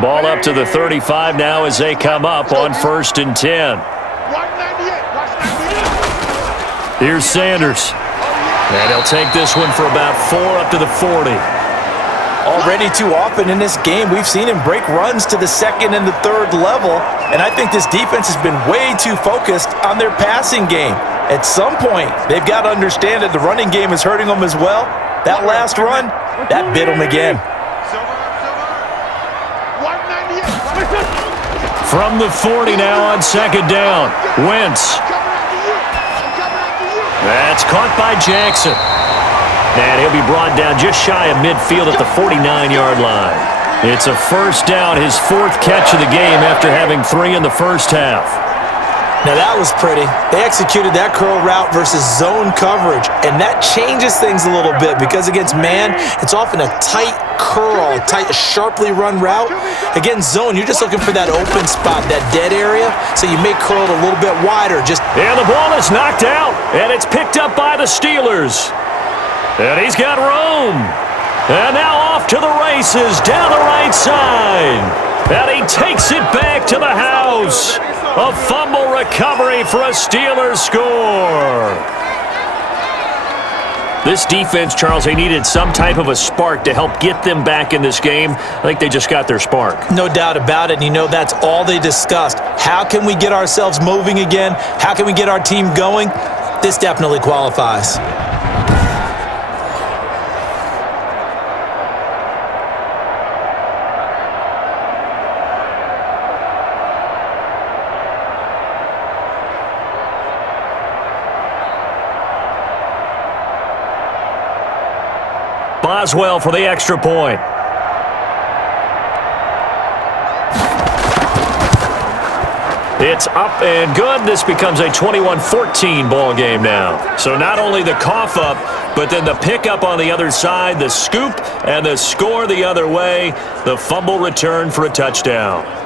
Ball up to the 35 now as they come up on 1st and 10. Here's Sanders. And he'll take this one for about 4 up to the 40. Already too often in this game, we've seen him break runs to the second and the third level, and I think this defense has been way too focused on their passing game. At some point, they've got to understand that the running game is hurting them as well. That last run, that bit them again. From the 40 now on second down. Wentz. That's caught by Jackson. And he'll be brought down just shy of midfield at the 49-yard line. It's a first down, his 4th catch of the game after having 3 in the first half. Now that was pretty. They executed that curl route versus zone coverage, and that changes things a little bit because against man, it's often a tight curl, a tight, sharply run route. Against zone, you're just looking for that open spot, that dead area, so you may curl it a little bit wider. And the ball is knocked out, and it's picked up by the Steelers. And he's got room. And now off to the races down the right side. And he takes it back to the house. A fumble recovery for a Steelers score. This defense, Charles, they needed some type of a spark to help get them back in this game. I think they just got their spark. No doubt about it. And you know, that's all they discussed. How can we get ourselves moving again? How can we get our team going? This definitely qualifies. Boswell for the extra point. It's up and good. This becomes a 21-14 ball game now. So not only the cough up, but then the pickup on the other side, the scoop, and the score the other way. The fumble return for a touchdown.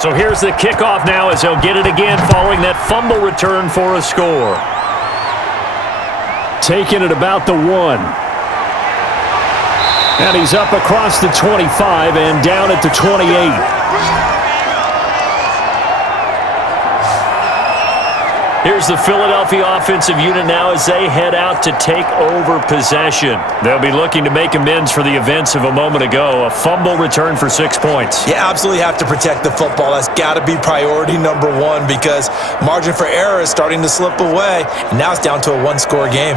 So here's the kickoff now as he'll get it again following that fumble return for a score. Taking it about the 1. And he's up across the 25 and down at the 28. Here's the Philadelphia offensive unit now as they head out to take over possession. They'll be looking to make amends for the events of a moment ago. A fumble return for 6 points. You absolutely have to protect the football. That's got to be priority number one because margin for error is starting to slip away. And now it's down to a one-score game.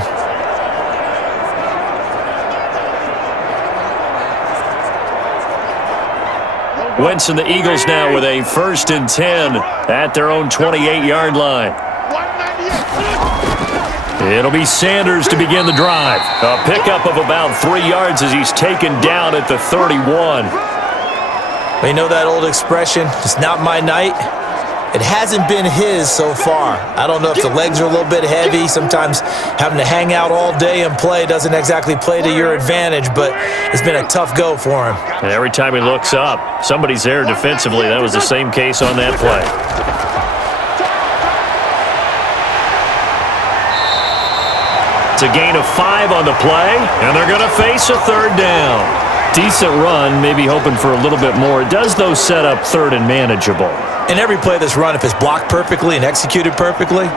Wentz and the Eagles now with a 1st and 10 at their own 28-yard line. It'll be Sanders to begin the drive. A pickup of about 3 yards as he's taken down at the 31. You know that old expression, it's not my night? It hasn't been his so far. I don't know if the legs are a little bit heavy. Sometimes having to hang out all day and play doesn't exactly play to your advantage, but it's been a tough go for him. And every time he looks up, somebody's there defensively. That was the same case on that play. It's a gain of 5 on the play, and they're going to face a 3rd down. Decent run, maybe hoping for a little bit more. It does, though, set up 3rd and manageable. In every play that's run, if it's blocked perfectly and executed perfectly,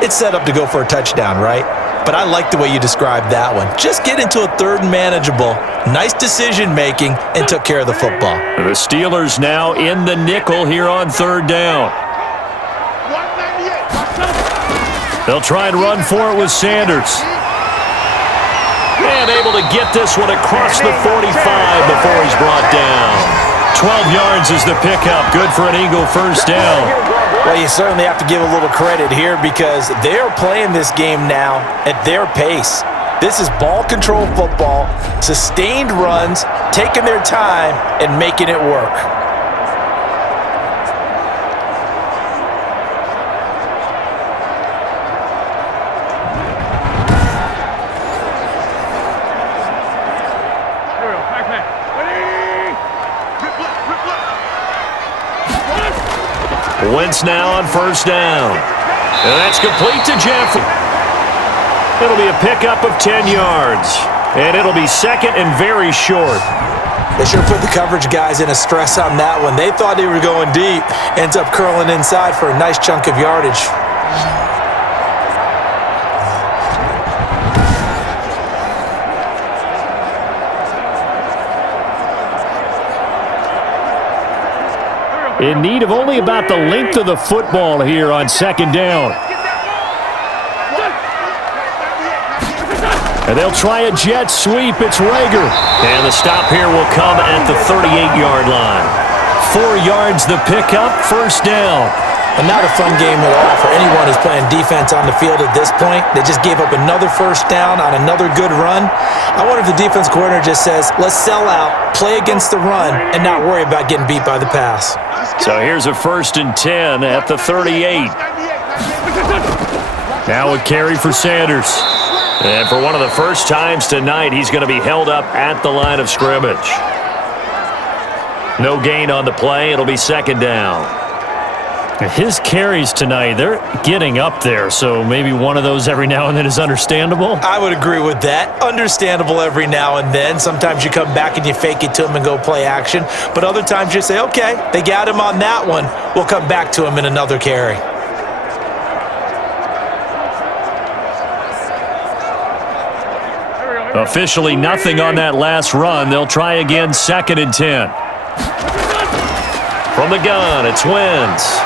it's set up to go for a touchdown, right? But I like the way you described that one. Just get into a 3rd and manageable, nice decision-making, and took care of the football. The Steelers now in the nickel here on 3rd down. They'll try and run for it with Sanders. And able to get this one across the 45 before he's brought down. 12 yards is the pickup. Good for an Eagle 1st down. Well, you certainly have to give a little credit here because they're playing this game now at their pace. This is ball control football, sustained runs, taking their time, and making it work. Wentz now on 1st down. And that's complete to Jeffrey. It'll be a pickup of 10 yards. And it'll be 2nd and very short. They should have put the coverage guys in a stress on that one. They thought they were going deep. Ends up curling inside for a nice chunk of yardage. In need of only about the length of the football here on 2nd down. And they'll try a jet sweep. It's Rager. And the stop here will come at the 38-yard line. 4 yards the pickup, first down. And not a fun game at all for anyone who's playing defense on the field at this point. They just gave up another first down on another good run. I wonder if the defense coordinator just says, let's sell out, play against the run, and not worry about getting beat by the pass. So here's a 1st and 10 at the 38. Now a carry for Sanders. And for one of the first times tonight, he's going to be held up at the line of scrimmage. No gain on the play. It'll be 2nd down. His carries tonight, they're getting up there, so maybe one of those every now and then is understandable. I would agree with that. Understandable every now and then. Sometimes you come back and you fake it to him and go play action. But other times you say, okay, they got him on that one. We'll come back to him in another carry. Officially nothing on that last run. They'll try again, 2nd and 10. From the gun, it's Wentz.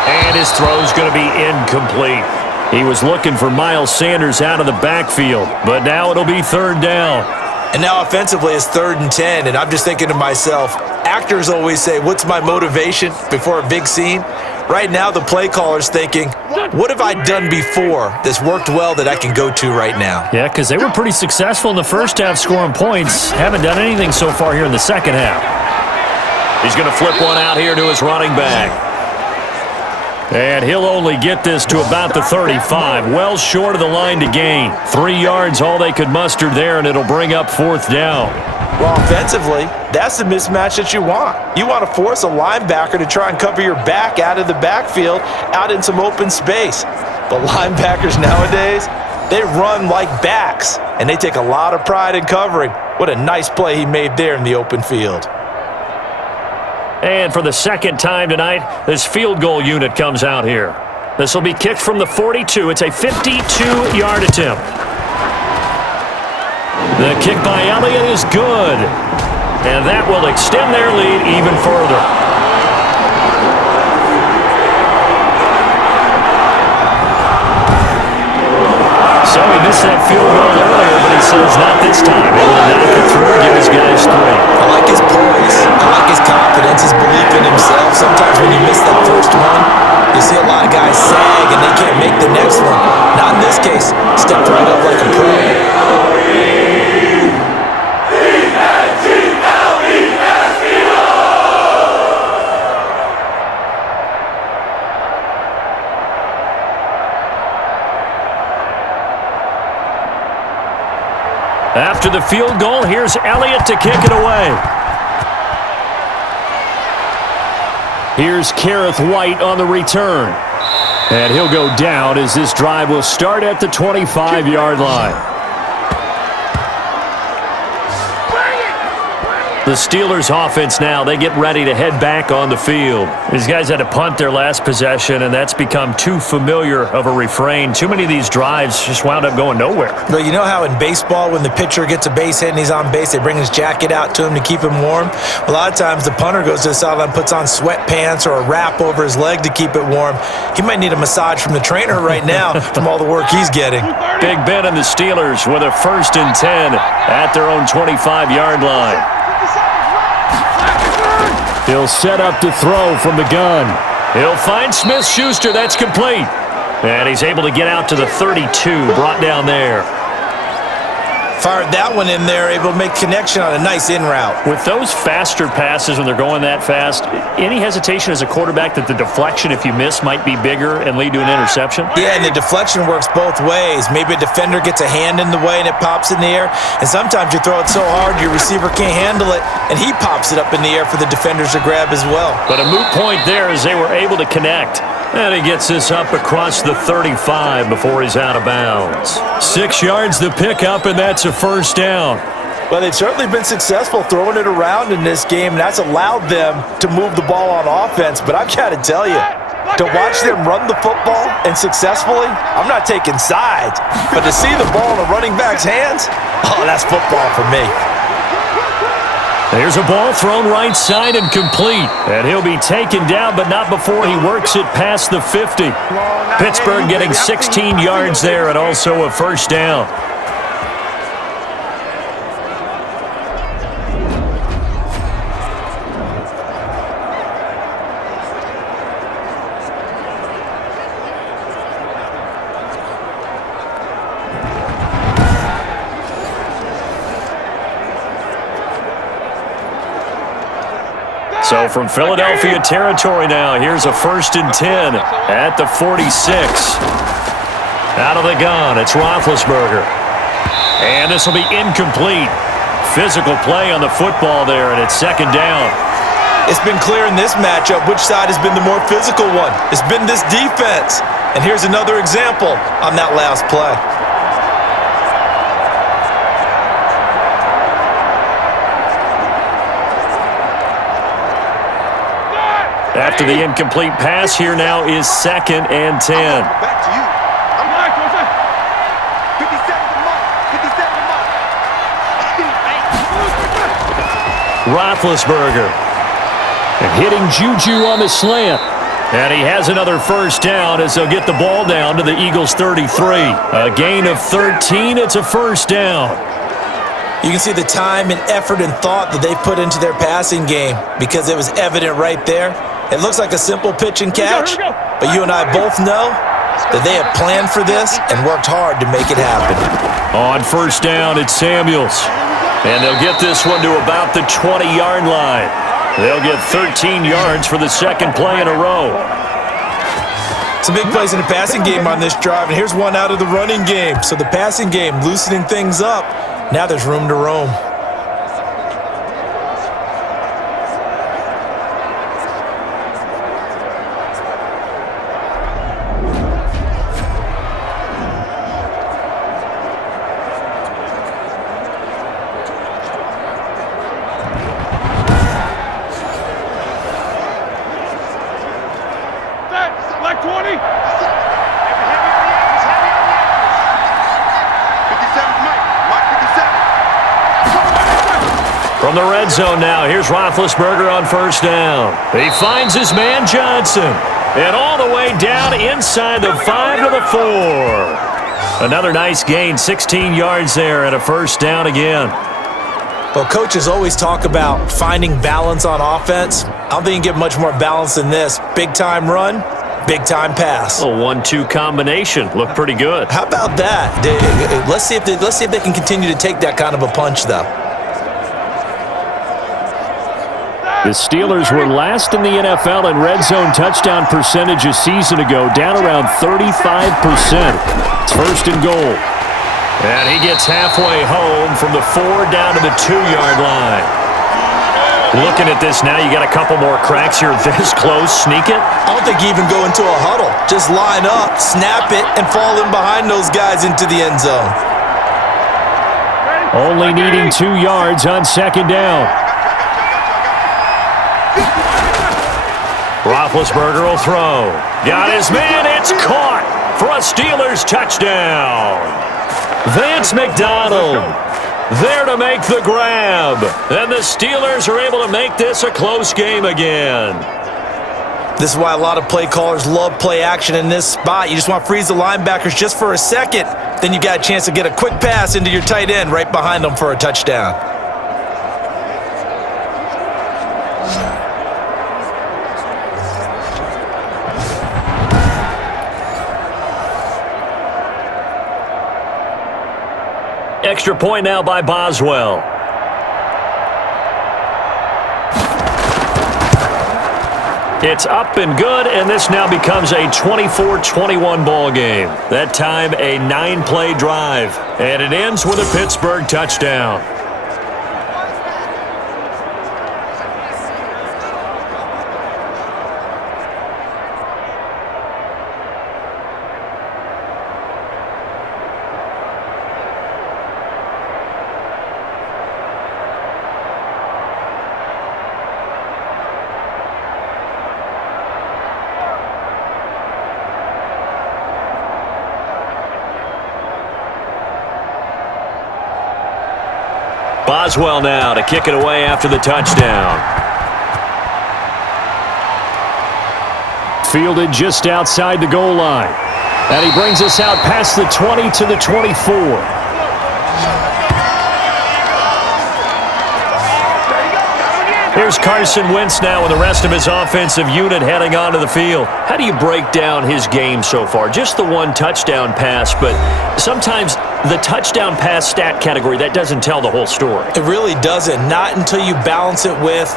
And his throw's going to be incomplete. He was looking for Miles Sanders out of the backfield, but now it'll be 3rd down. And now offensively it's 3rd and 10, and I'm just thinking to myself, actors always say, what's my motivation before a big scene? Right now the play caller's thinking, what have I done before that's worked well that I can go to right now? Yeah, because they were pretty successful in the first half scoring points. Haven't done anything so far here in the second half. He's going to flip one out here to his running back. And he'll only get this to about the 35, well short of the line to gain. 3 yards, all they could muster there, and it'll bring up 4th down. Well, offensively, that's the mismatch that you want. You want to force a linebacker to try and cover your back out of the backfield, out in some open space. But linebackers nowadays, they run like backs, and they take a lot of pride in covering. What a nice play he made there in the open field. And for the 2nd time tonight, this field goal unit comes out here. This will be kicked from the 42. It's a 52-yard attempt. The kick by Elliott is good. And that will extend their lead even further. So he missed that field goal earlier, but he says not this time. Able to knock it through, give his guys 3. I like his poise. I like his confidence, his belief in himself. Sometimes when you miss that first one, you see a lot of guys sag and they can't make the next one. Not in this case. Stepped right up like a pro. After the field goal, here's Elliott to kick it away. Here's Kareth White on the return. And he'll go down as this drive will start at the 25-yard line. The Steelers offense now, they get ready to head back on the field. These guys had to punt their last possession, and that's become too familiar of a refrain. Too many of these drives just wound up going nowhere. But you know how in baseball, when the pitcher gets a base hit and he's on base, they bring his jacket out to him to keep him warm? A lot of times the punter goes to the sideline, puts on sweatpants or a wrap over his leg to keep it warm. He might need a massage from the trainer right now from all the work he's getting. Big Ben and the Steelers with a 1st and 10 at their own 25-yard line. He'll set up to throw from the gun. He'll find Smith-Schuster. That's complete. And he's able to get out to the 32, brought down there. Fired that one in there, able to make connection on a nice in route. With those faster passes when they're going that fast, any hesitation as a quarterback that the deflection, if you miss, might be bigger and lead to an interception? Yeah, and the deflection works both ways. Maybe a defender gets a hand in the way and it pops in the air, and sometimes you throw it so hard your receiver can't handle it, and he pops it up in the air for the defenders to grab as well. But a moot point there as they were able to connect. And he gets this up across the 35 before he's out of bounds. 6 yards the pickup, and that's a 1st down. Well, they've certainly been successful throwing it around in this game, and that's allowed them to move the ball on offense. But I've got to tell you, to watch them run the football and successfully, I'm not taking sides, but to see the ball in a running back's hands, oh, that's football for me. There's a ball thrown right side and complete. And he'll be taken down, but not before he works it past the 50. Pittsburgh getting 16 yards there and also a 1st down. from Philadelphia territory now, here's a 1st and 10 at the 46. Out of the gun, it's Roethlisberger. And this will be incomplete. Physical play on the football there, and it's 2nd down. It's been clear in this matchup which side has been the more physical one. It's been this defense. And here's another example on that last play. After the incomplete pass, here now is 2nd and 10. Back to you. I'm right, 57 to Mike. 57 to Mike. Roethlisberger. And hitting Juju on the slant. And he has another 1st down as they'll get the ball down to the Eagles' 33. A gain of 13. It's a 1st down. You can see the time and effort and thought that they put into their passing game because it was evident right there. It looks like a simple pitch and catch, but you and I both know that they have planned for this and worked hard to make it happen. On 1st down, it's Samuels. And they'll get this one to about the 20-yard line. They'll get 13 yards for the 2nd play in a row. Some big plays in the passing game on this drive, and here's one out of the running game. So the passing game loosening things up. Now there's room to roam. Select 20. From the red zone now, here's Roethlisberger on 1st down. He finds his man Johnson. And all the way down inside the 5 to the 4. Another nice gain, 16 yards there and a 1st down again. Well, coaches always talk about finding balance on offense. I don't think you can get much more balance than this. Big-time run, big-time pass. A 1-2 combination. Looked pretty good. How about that? Let's see if they can continue to take that kind of a punch, though. The Steelers were last in the NFL in red zone touchdown percentage a season ago, down around 35%. It's 1st and goal. And he gets halfway home from the 4 down to the 2-yard line. Looking at this now, you got a couple more cracks here this close. Sneak it? I don't think you even go into a huddle. Just line up, snap it, and fall in behind those guys into the end zone. Only needing 2 yards on 2nd down. Roethlisberger will throw. Got his man. It's caught for a Steelers touchdown. Vance McDonald there to make the grab. And the Steelers are able to make this a close game again. This is why a lot of play callers love play action in this spot. You just want to freeze the linebackers just for a second. Then you got a chance to get a quick pass into your tight end right behind them for a touchdown. Extra point now by Boswell. It's up and good, and this now becomes a 24-21 ball game. That time a 9-play drive, and it ends with a Pittsburgh touchdown. Boswell now to kick it away after the touchdown. Fielded just outside the goal line. And he brings us out past the 20 to the 24. Here's Carson Wentz now with the rest of his offensive unit heading onto the field. How do you break down his game so far? Just the one touchdown pass, but sometimes the touchdown pass stat category, that doesn't tell the whole story. It really doesn't. Not until you balance it with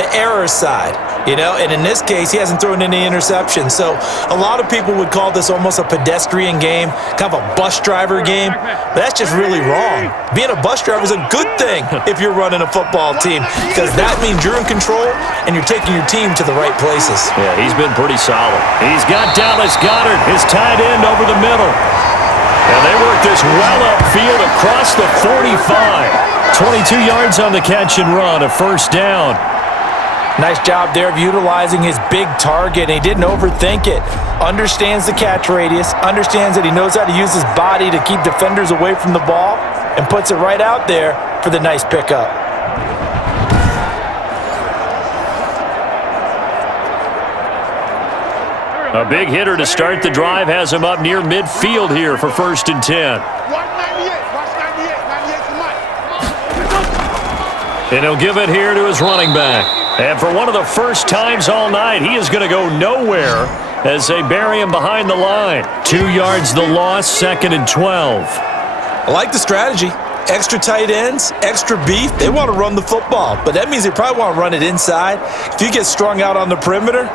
the error side, and in this case, he hasn't thrown any interceptions. So a lot of people would call this almost a pedestrian game, kind of a bus driver game, but that's just really wrong. Being a bus driver is a good thing if you're running a football team, because that means you're in control and you're taking your team to the right places. Yeah, he's been pretty solid. He's got Dallas Goedert, his tight end, over the middle. And they work this well upfield across the 45. 22 yards on the catch and run, a first down. Nice job there of utilizing his big target. He didn't overthink it. Understands the catch radius, understands that he knows how to use his body to keep defenders away from the ball, and puts it right out there for the nice pickup. A big hitter to start the drive has him up near midfield here for 1st and 10. And he'll give it here to his running back. And for one of the first times all night, he is going to go nowhere as they bury him behind the line. 2 yards the loss, 2nd and 12. I like the strategy. Extra tight ends, extra beef. They want to run the football, but that means they probably want to run it inside. If you get strung out on the perimeter,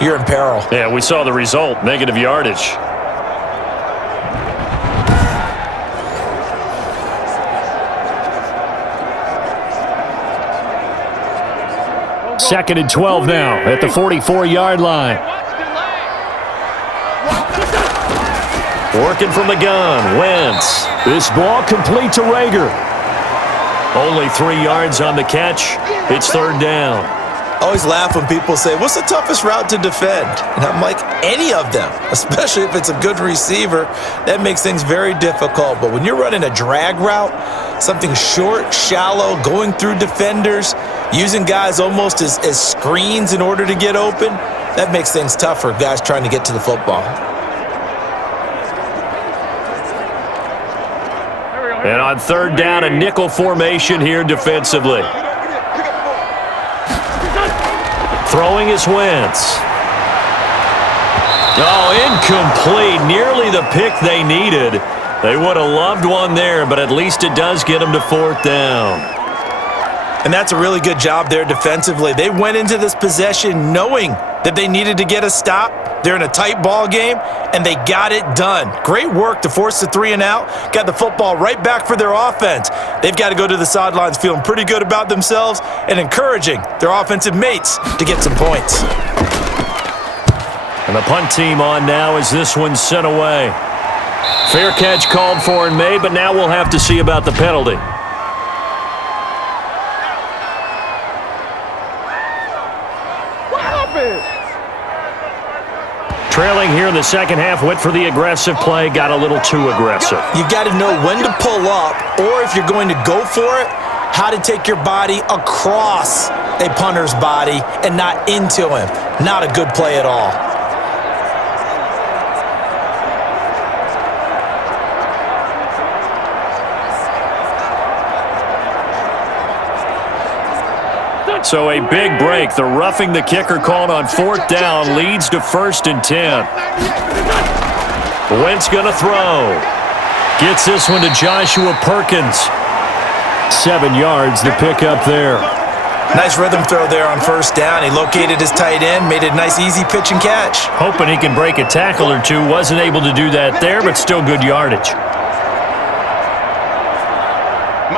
you're in peril. Yeah, we saw the result, negative yardage. Second and 12 now at the 44-yard line. Working from the gun, Wentz. This ball complete to Rager. Only 3 yards on the catch. It's 3rd down. I always laugh when people say, what's the toughest route to defend? And I'm like, any of them, especially if it's a good receiver. That makes things very difficult. But when you're running a drag route, something short, shallow, going through defenders, using guys almost as screens in order to get open, that makes things tough for guys trying to get to the football. And on 3rd down, a nickel formation here defensively. Throwing is Wentz. Oh, incomplete. Nearly the pick they needed. They would have loved one there, but at least it does get them to 4th down. And that's a really good job there defensively. They went into this possession knowing that they needed to get a stop. They're in a tight ball game, and they got it done. Great work to force the 3 and out. Got the football right back for their offense. They've got to go to the sidelines feeling pretty good about themselves and encouraging their offensive mates to get some points. And the punt team on now as this one's sent away. Fair catch called for and made, but now we'll have to see about the penalty. Trailing here in the second half, went for the aggressive play, got a little too aggressive. You got to know when to pull up, or if you're going to go for it, how to take your body across a punter's body and not into him. Not a good play at all. So a big break. The roughing the kicker called on 4th down leads to 1st and 10. Wentz going to throw. Gets this one to Joshua Perkins. 7 yards, the pickup there. Nice rhythm throw there on 1st down. He located his tight end, made it a nice easy pitch and catch. Hoping he can break a tackle or two. Wasn't able to do that there, but still good yardage.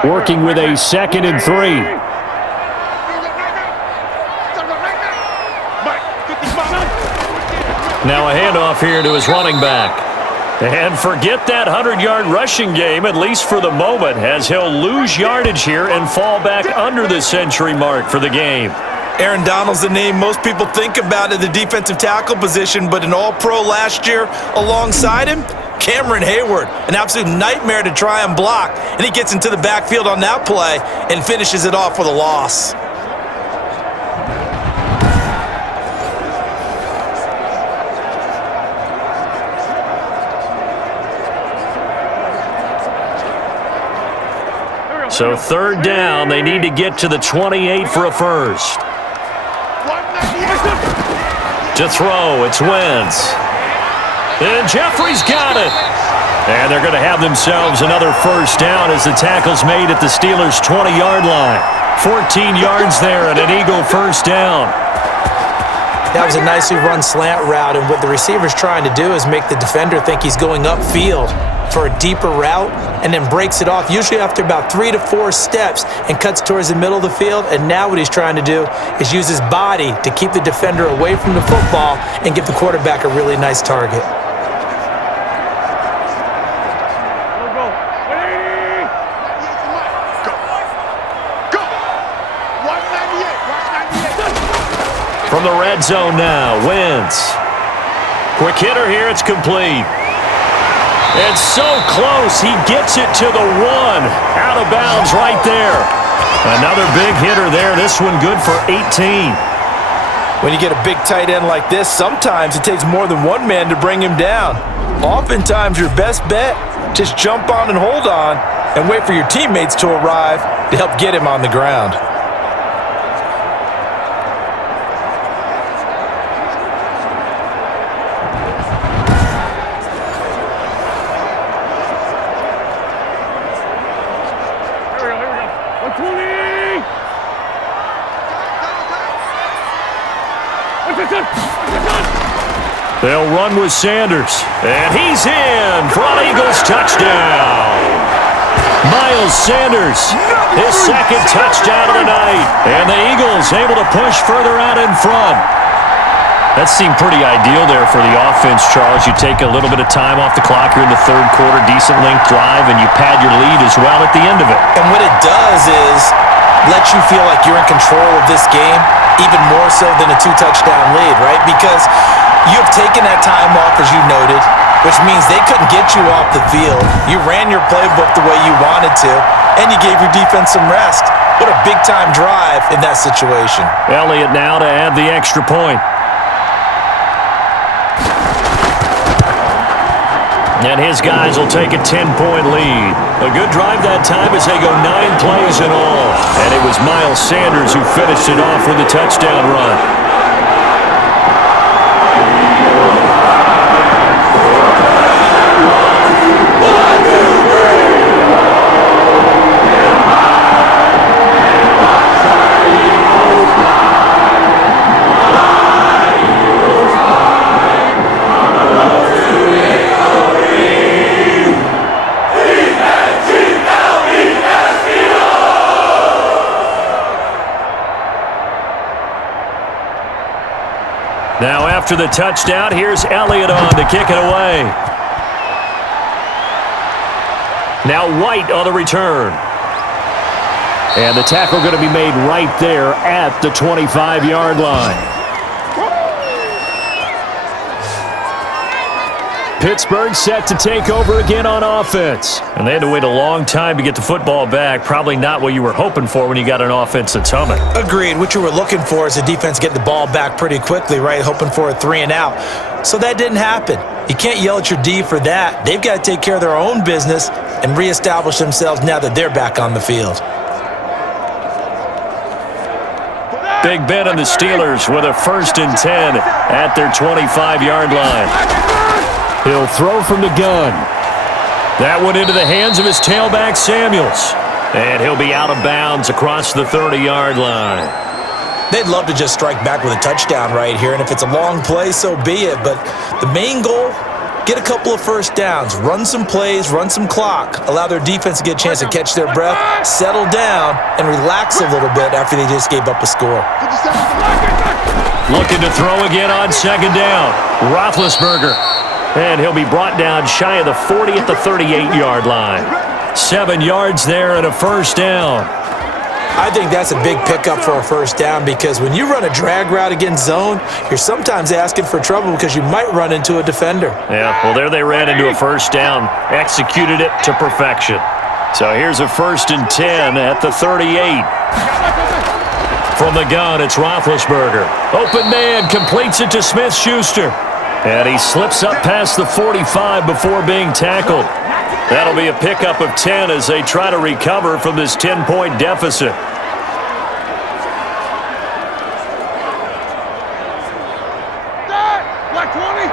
Working with a 2nd and 3. Now a handoff here to his running back. And forget that 100-yard rushing game, at least for the moment, as he'll lose yardage here and fall back under the century mark for the game. Aaron Donald's the name most people think about at the defensive tackle position, but an all-pro last year alongside him, Cameron Hayward, an absolute nightmare to try and block. And he gets into the backfield on that play and finishes it off with a loss. So 3rd down, they need to get to the 28 for a first. To throw, it's Wentz. And Jeffrey's got it. And they're going to have themselves another first down as the tackle's made at the Steelers' 20-yard line. 14 yards there and an Eagle first down. That was a nicely run slant route, and what the receiver's trying to do is make the defender think he's going upfield for a deeper route and then breaks it off, usually after about 3 to 4 steps, and cuts towards the middle of the field. And now what he's trying to do is use his body to keep the defender away from the football and give the quarterback a really nice target. From the red zone now, Wentz. Quick hitter here, it's complete. It's so close, he gets it to the 1. Out of bounds right there. Another big hitter there, this one good for 18. When you get a big tight end like this, sometimes it takes more than one man to bring him down. Oftentimes your best bet, just jump on and hold on and wait for your teammates to arrive to help get him on the ground. They'll run with Sanders, and he's in for an Eagles touchdown. Miles Sanders, his second touchdown of the night, and the Eagles able to push further out in front. That seemed pretty ideal there for the offense, Charles. You take a little bit of time off the clock here in the third quarter, decent length drive, and you pad your lead as well at the end of it. And what it does is let you feel like you're in control of this game, even more so than a 2-touchdown lead, right? Because you have taken that time off, as you noted, which means they couldn't get you off the field. You ran your playbook the way you wanted to, and you gave your defense some rest. What a big-time drive in that situation. Elliott now to add the extra point. And his guys will take a 10-point lead. A good drive that time as they go 9 plays in all. And it was Miles Sanders who finished it off with a touchdown run. Now after the touchdown, here's Elliott on to kick it away. Now White on the return. And the tackle going to be made right there at the 25-yard line. Pittsburgh set to take over again on offense. And they had to wait a long time to get the football back. Probably not what you were hoping for when you got an offense that's humming. Agreed. What you were looking for is the defense getting the ball back pretty quickly, right? Hoping for a 3-and-out. So that didn't happen. You can't yell at your D for that. They've got to take care of their own business and reestablish themselves now that they're back on the field. Big Ben and the Steelers with a 1st and 10 at their 25-yard line. He'll throw from the gun. That one into the hands of his tailback, Samuels. And he'll be out of bounds across the 30-yard line. They'd love to just strike back with a touchdown right here, and if it's a long play, so be it. But the main goal, get a couple of first downs, run some plays, run some clock, allow their defense to get a chance to catch their breath, settle down, and relax a little bit after they just gave up a score. Looking to throw again on 2nd down. Roethlisberger. And he'll be brought down shy of the 40 at the 38-yard line. 7 yards there and a 1st down. I think that's a big pickup for a 1st down because when you run a drag route against zone, you're sometimes asking for trouble because you might run into a defender. Yeah, well, there they ran into a 1st down. Executed it to perfection. So here's a 1st and 10 at the 38. From the gun, it's Roethlisberger. Open man completes it to Smith-Schuster. And he slips up past the 45 before being tackled. That'll be a pickup of 10 as they try to recover from this 10-point deficit. Black 20.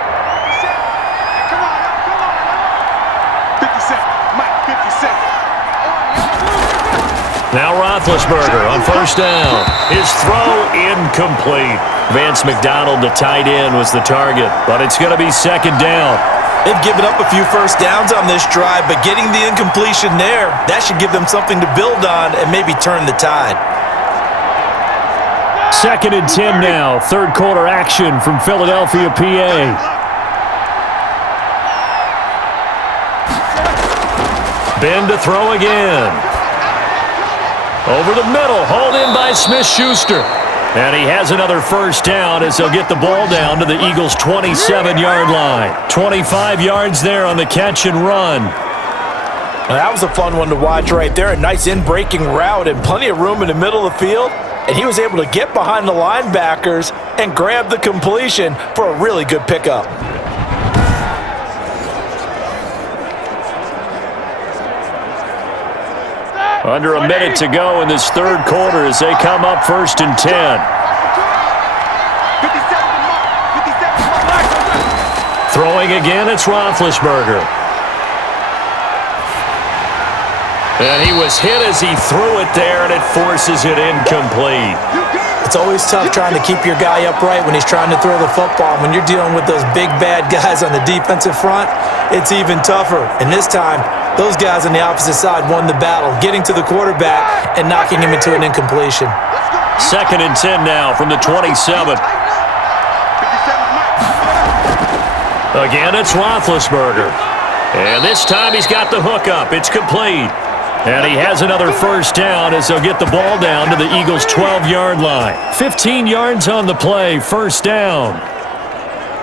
Come on. 50 Cent. Mike, 50 Cent. Now Roethlisberger on first down. His throw incomplete. Vance McDonald, the tight end, was the target, but it's going to be second down. They've given up a few first downs on this drive, but getting the incompletion there, that should give them something to build on and maybe turn the tide. Second and 10 now. Third quarter action from Philadelphia, PA. Ben to throw again. Over the middle, hauled in by Smith-Schuster. And he has another first down as they'll get the ball down to the Eagles' 27-yard line. 25 yards there on the catch and run. Well, that was a fun one to watch right there. A nice in-breaking route and plenty of room in the middle of the field. And he was able to get behind the linebackers and grab the completion for a really good pickup. Under a minute to go in this third quarter as they come up first and 10. Throwing again, it's Roethlisberger. And he was hit as he threw it there, and it forces it incomplete. It's always tough trying to keep your guy upright when he's trying to throw the football. When you're dealing with those big, bad guys on the defensive front, it's even tougher. And this time, those guys on the opposite side won the battle, getting to the quarterback and knocking him into an incompletion. Second and 10 now from the 27. Again, it's Roethlisberger. And this time he's got the hook up. It's complete. And he has another first down as they'll get the ball down to the Eagles' 12-yard line. 15 yards on the play, first down.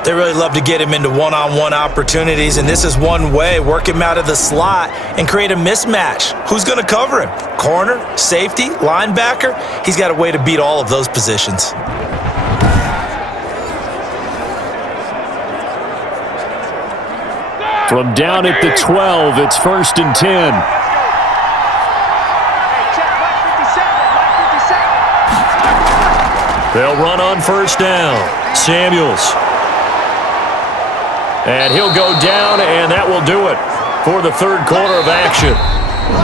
They really love to get him into one-on-one opportunities, and this is one way. Work him out of the slot and create a mismatch. Who's going to cover him? Corner, safety, linebacker? He's got a way to beat all of those positions. From down at the 12, it's first and 10. They'll run on first down. Samuels. And he'll go down, and that will do it for the third quarter of action.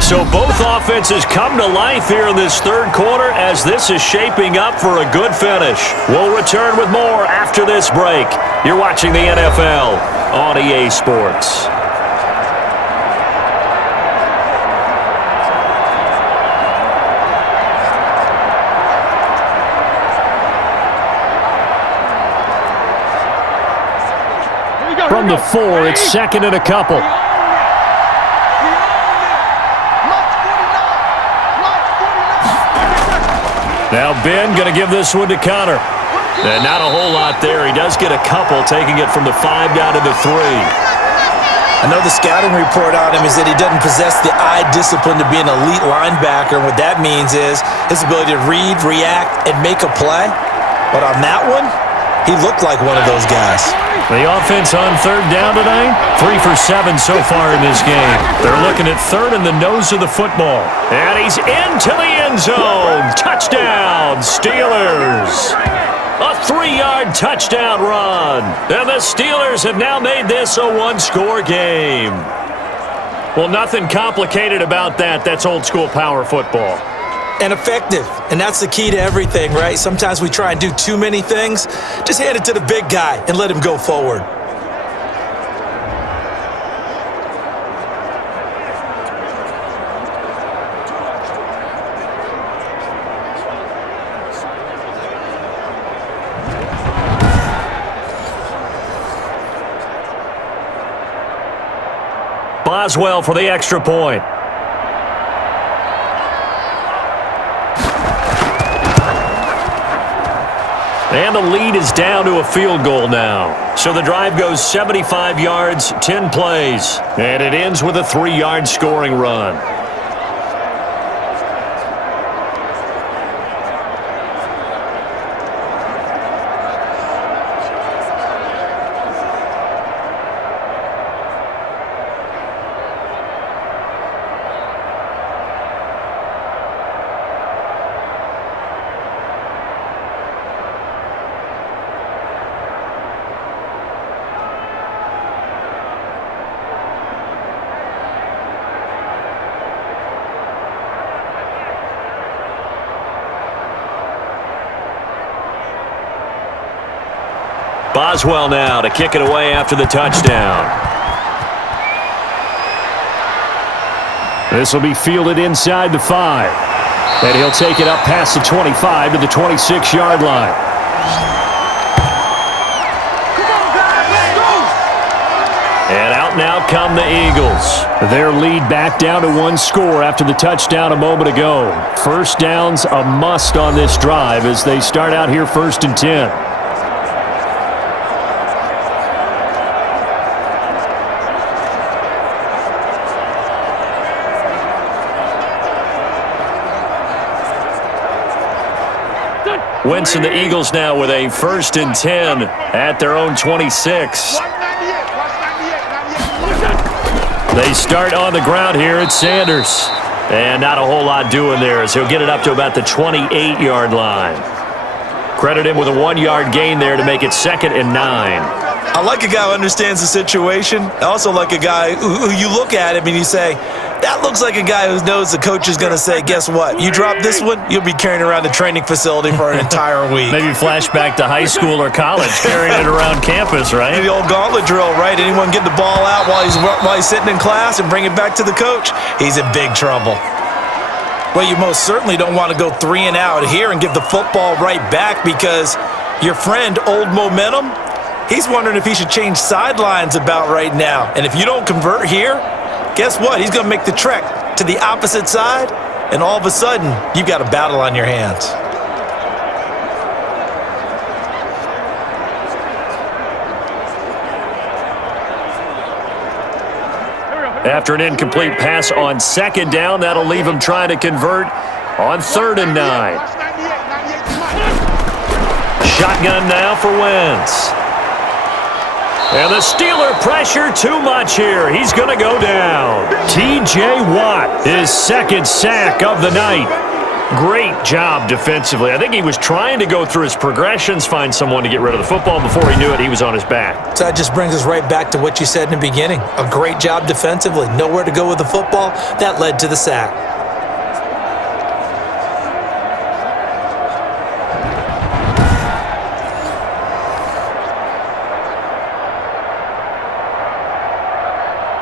So both offenses come to life here in this third quarter as this is shaping up for a good finish. We'll return with more after this break. You're watching the NFL on EA Sports. From the 4, it's second and a couple. Now Ben going to give this one to Connor. And not a whole lot there. He does get a couple, taking it from the 5 down to the 3. I know the scouting report on him is that he doesn't possess the eye discipline to be an elite linebacker. And what that means is his ability to read, react, and make a play. But on that one, he looked like one of those guys. The offense on third down tonight, 3 for 7 so far in this game. They're looking at third in the nose of the football. And he's into the end zone. Touchdown, Steelers. A 3-yard touchdown run. And the Steelers have now made this a one-score game. Well, nothing complicated about that. That's old-school power football. And effective. And that's the key to everything, right? Sometimes we try and do too many things. Just hand it to the big guy and let him go forward. Boswell for the extra point. And the lead is down to a field goal now. So the drive goes 75 yards, 10 plays. And it ends with a 3-yard scoring run. Boswell now to kick it away after the touchdown. This will be fielded inside the 5. And he'll take it up past the 25 to the 26-yard line. And out now come the Eagles. Their lead back down to 1 score after the touchdown a moment ago. First down's a must on this drive as they start out here 1st and 10. Wentz and the Eagles now with a 1st and 10 at their own 26. They start on the ground here at Sanders. And not a whole lot doing there as he'll get it up to about the 28-yard line. Credit him with a 1-yard gain there to make it 2nd and 9. I like a guy who understands the situation. I also like a guy who you look at him and you say, that looks like a guy who knows the coach is going to say, guess what? You drop this one, you'll be carrying around the training facility for an entire week. Maybe flashback to high school or college, carrying it around campus, right? The old gauntlet drill, right? Anyone get the ball out while he's sitting in class and bring it back to the coach, he's in big trouble. Well, you most certainly don't want to go 3 and out here and give the football right back because your friend, Old Momentum, he's wondering if he should change sidelines about right now. And if you don't convert here, guess what? He's going to make the trek to the opposite side, and all of a sudden, you've got a battle on your hands. After an incomplete pass on 2nd down, that'll leave him trying to convert on 3rd and 9. Shotgun now for Wentz. And the Steeler pressure too much here. He's going to go down. T.J. Watt, his 2nd sack of the night. Great job defensively. I think he was trying to go through his progressions, find someone to get rid of the football. Before he knew it, he was on his back. So that just brings us right back to what you said in the beginning. A great job defensively. Nowhere to go with the football. That led to the sack.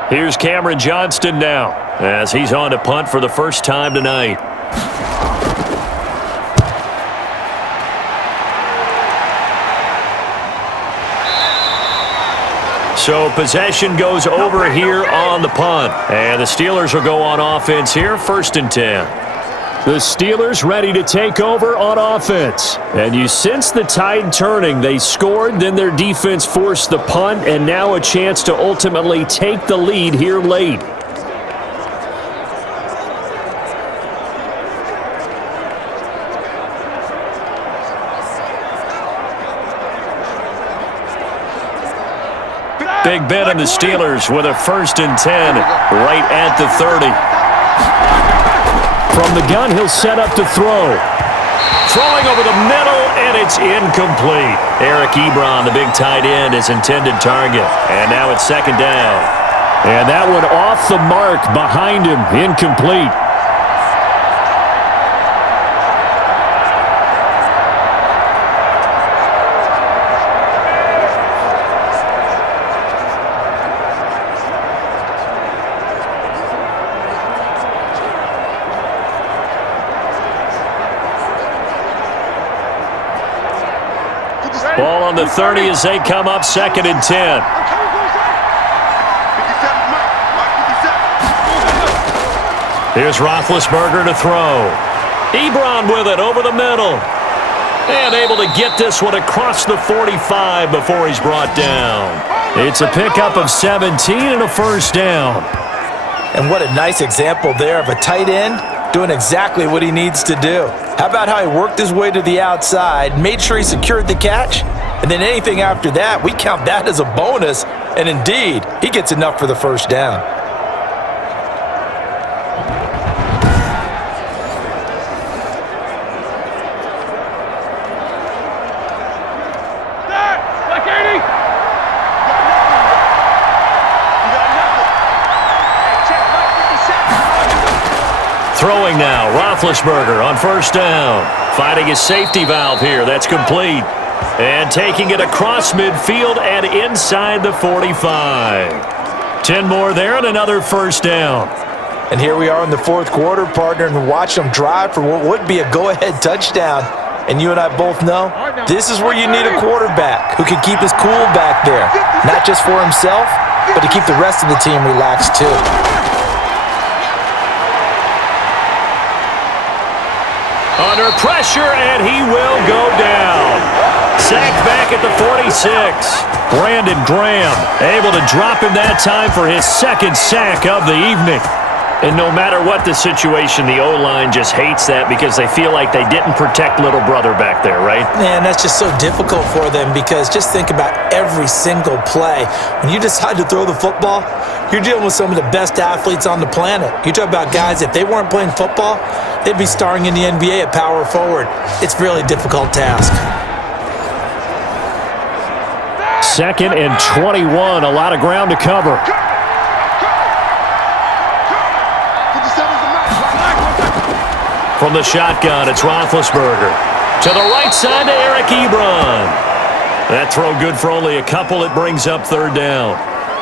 Here's Cameron Johnston now as he's on to punt for the first time tonight. So possession goes over here on the punt. And the Steelers will go on offense here, 1st and 10. The Steelers ready to take over on offense. And you sense the tide turning. They scored, then their defense forced the punt, and now a chance to ultimately take the lead here late. Big bet on the Steelers with a 1st and 10 right at the 30. From the gun, he'll set up to throw. Throwing over the middle, and it's incomplete. Eric Ebron, the big tight end, his intended target. And now it's 2nd down. And that one off the mark behind him, incomplete. Ball on the 30 as they come up 2nd and 10. Here's Roethlisberger to throw. Ebron with it over the middle. And able to get this one across the 45 before he's brought down. It's a pickup of 17 and a 1st down. And what a nice example there of a tight end doing exactly what he needs to do. How about how he worked his way to the outside, made sure he secured the catch, and then anything after that, we count that as a bonus. And indeed, he gets enough for the 1st down. Throwing now, Roethlisberger on 1st down. Finding his safety valve here. That's complete. And taking it across midfield and inside the 45. 10 more there and another first down. And here we are in the fourth quarter, partner, and watch them drive for what would be a go-ahead touchdown. And you and I both know this is where you need a quarterback who can keep his cool back there, not just for himself, but to keep the rest of the team relaxed too. Under pressure, and he will go down. Sacked back at the 46. Brandon Graham able to drop him that time for his second sack of the evening. And no matter what the situation, the O-line just hates that because they feel like they didn't protect little brother back there, right? Man, that's just so difficult for them because just think about every single play. When you decide to throw the football, you're dealing with some of the best athletes on the planet. You talk about guys, if they weren't playing football, they'd be starring in the NBA at power forward. It's a really difficult task. 2nd and 21, a lot of ground to cover. From the shotgun, it's Roethlisberger. To the right side to Eric Ebron. That throw good for only a couple. It brings up third down.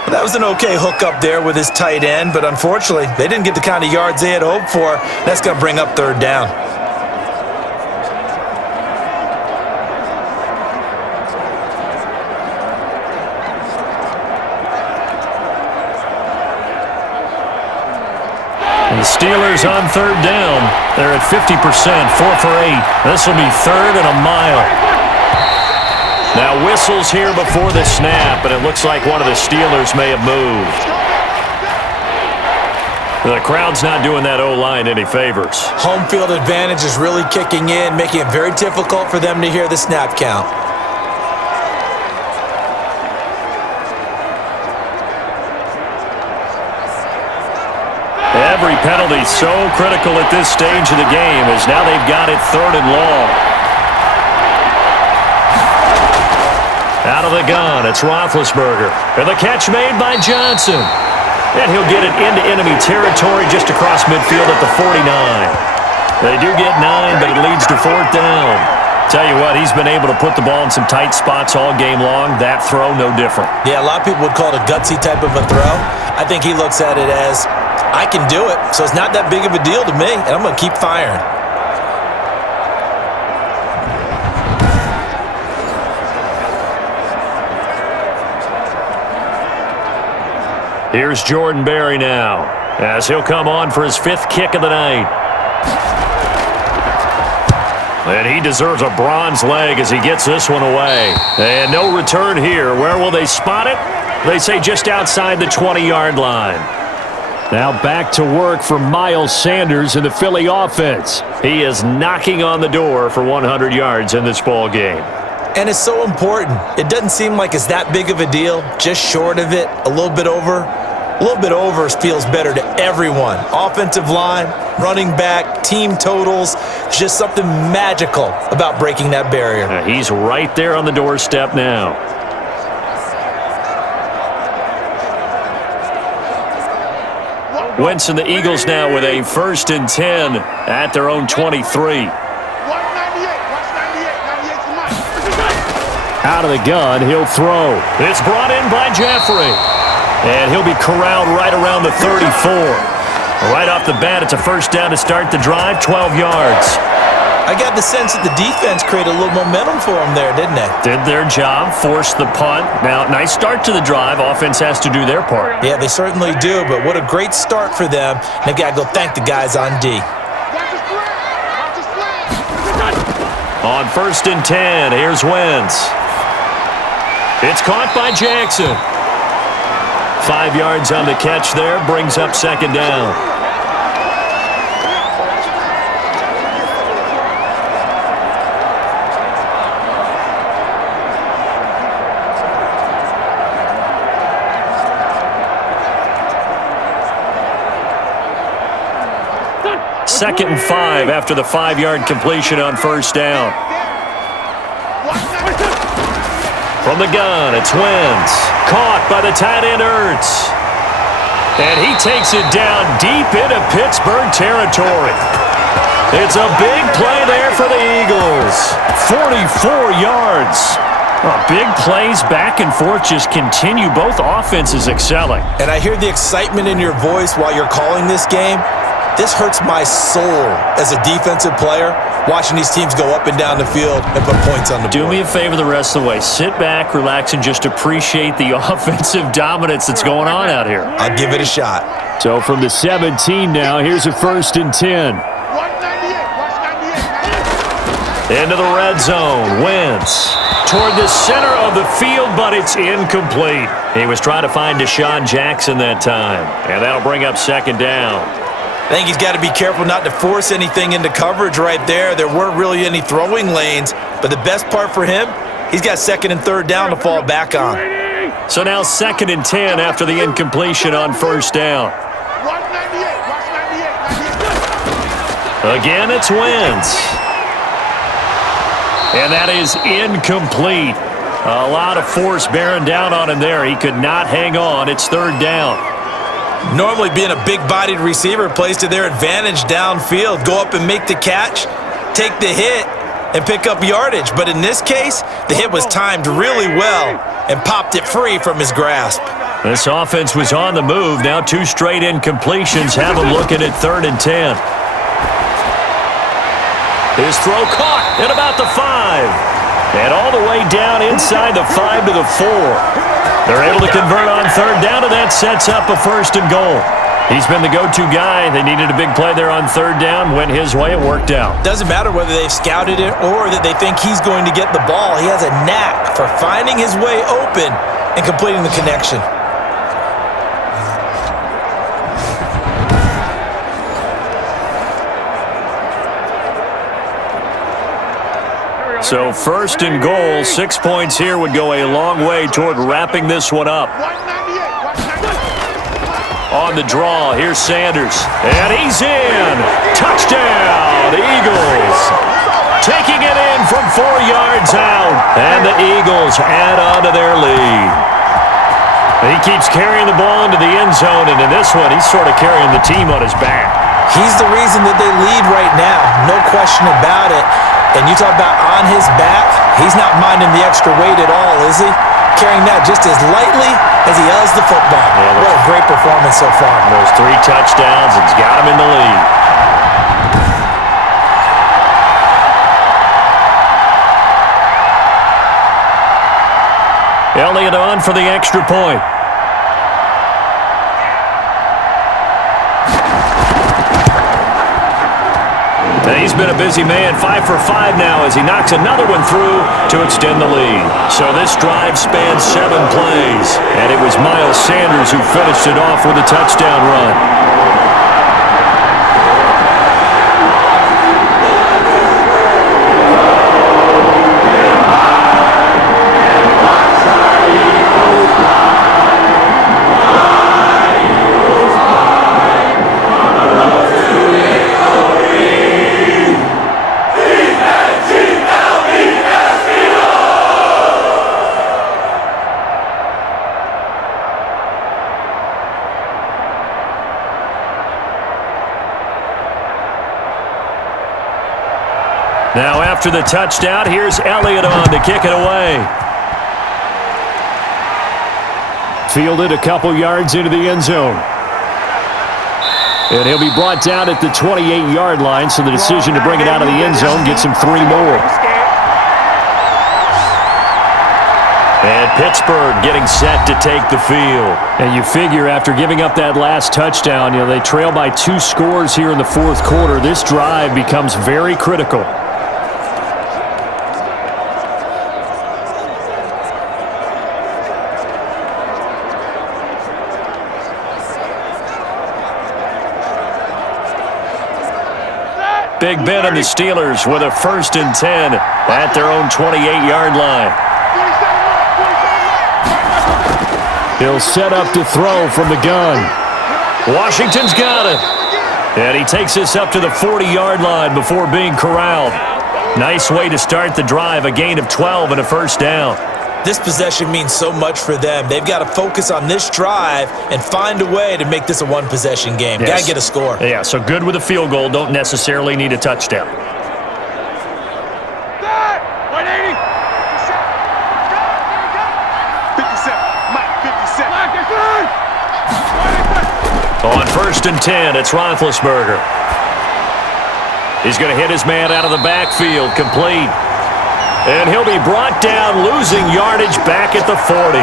That was an okay hook up there with his tight end, but unfortunately, they didn't get the kind of yards they had hoped for. That's going to bring up third down. The Steelers on third down. They're at 50%, 4 for 8. This will be third and a mile. Now whistles here before the snap, and it looks like one of the Steelers may have moved. The crowd's not doing that O-line any favors. Home field advantage is really kicking in, making it very difficult for them to hear the snap count. Every penalty so critical at this stage of the game as now they've got it third and long. Out of the gun, it's Roethlisberger. And the catch made by Johnson. And he'll get it into enemy territory just across midfield at the 49. They do get 9, but it leads to fourth down. Tell you what, he's been able to put the ball in some tight spots all game long. That throw, no different. Yeah, a lot of people would call it a gutsy type of a throw. I think he looks at it as, I can do it, so it's not that big of a deal to me, and I'm going to keep firing. Here's Jordan Berry now, as he'll come on for his 5th kick of the night. And he deserves a bronze leg as he gets this one away. And no return here. Where will they spot it? They say just outside the 20-yard line. Now back to work for Miles Sanders in the Philly offense. He is knocking on the door for 100 yards in this ball game. And it's so important. It doesn't seem like it's that big of a deal, just short of it, a little bit over. A little bit over feels better to everyone. Offensive line, running back, team totals, just something magical about breaking that barrier. He's right there on the doorstep now. Wentz and the Eagles now with a 1st and 10 at their own 23. Out of the gun, he'll throw. It's brought in by Jeffrey. And he'll be corralled right around the 34. Right off the bat, it's a first down to start the drive, 12 yards. I got the sense that the defense created a little momentum for them there, didn't they? Did their job, forced the punt. Now, nice start to the drive. Offense has to do their part. Yeah, they certainly do, but what a great start for them. They've got to go thank the guys on D. On 1st and 10, here's Wentz. It's caught by Jackson. 5 yards on the catch there, brings up 2nd down. Second and 5 after the 5-yard completion on first down. From the gun, it's Wentz. Caught by the tight end Ertz. And he takes it down deep into Pittsburgh territory. It's a big play there for the Eagles. 44 yards. Big plays back and forth just continue. Both offenses excelling. And I hear the excitement in your voice while you're calling this game. This hurts my soul as a defensive player, watching these teams go up and down the field and put points on the board. Do me a favor the rest of the way. Sit back, relax, and just appreciate the offensive dominance that's going on out here. I'll give it a shot. So from the 17 now, here's a 1st and 10. 198. Into the red zone. Wentz toward the center of the field, but it's incomplete. He was trying to find Deshaun Jackson that time, and that'll bring up 2nd down. I think he's got to be careful not to force anything into coverage right there. There weren't really any throwing lanes, but the best part for him, he's got 2nd and 3rd down to fall back on. So now 2nd and 10 after the incompletion on 1st down. 198. Again, it's Wentz. And that is incomplete. A lot of force bearing down on him there. He could not hang on. It's 3rd down. Normally being a big-bodied receiver plays to their advantage downfield. Go up and make the catch, take the hit, and pick up yardage. But in this case, the hit was timed really well and popped it free from his grasp. This offense was on the move. Now 2 straight incompletions have him looking at 3rd and 10. His throw caught at about the 5. And all the way down inside the 5 to the 4. They're able to convert on 3rd down, and that sets up a 1st and goal. He's been the go-to guy. They needed a big play there on 3rd down. Went his way. It worked out. Doesn't matter whether they've scouted it or that they think he's going to get the ball. He has a knack for finding his way open and completing the connection. So 1st and goal, 6 points here would go a long way toward wrapping this one up. 198. On the draw, here's Sanders. And he's in. Touchdown, Eagles. Taking it in from 4 yards out. And the Eagles add on to their lead. He keeps carrying the ball into the end zone, and in this one, he's sort of carrying the team on his back. He's the reason that they lead right now, no question about it. And you talk about on his back, he's not minding the extra weight at all, is he? Carrying that just as lightly as he does the football. Yeah, what a great performance so far. Those 3 touchdowns, it's got him in the lead. Elliott on for the extra point. And he's been a busy man, 5 for 5 now as he knocks another one through to extend the lead. So this drive spans 7 plays, and it was Miles Sanders who finished it off with a touchdown run. Now after the touchdown, here's Elliott on to kick it away. Fielded a couple yards into the end zone. And he'll be brought down at the 28-yard line, so the decision to bring it out of the end zone gets him 3 more. And Pittsburgh getting set to take the field. And you figure after giving up that last touchdown, they trail by 2 scores here in the 4th quarter. This drive becomes very critical. Big Ben and the Steelers with a 1st and 10 at their own 28-yard line. He'll set up to throw from the gun. Washington's got it. And he takes this up to the 40-yard line before being corralled. Nice way to start the drive, a gain of 12 and a 1st down. This possession means so much for them. They've got to focus on this drive and find a way to make this a one-possession game. Yes. Got to get a score. Yeah, so good with a field goal. Don't necessarily need a touchdown. 180. 57. Mike, 57. On 1st and 10, it's Roethlisberger. He's going to hit his man out of the backfield, complete. And he'll be brought down, losing yardage back at the 40.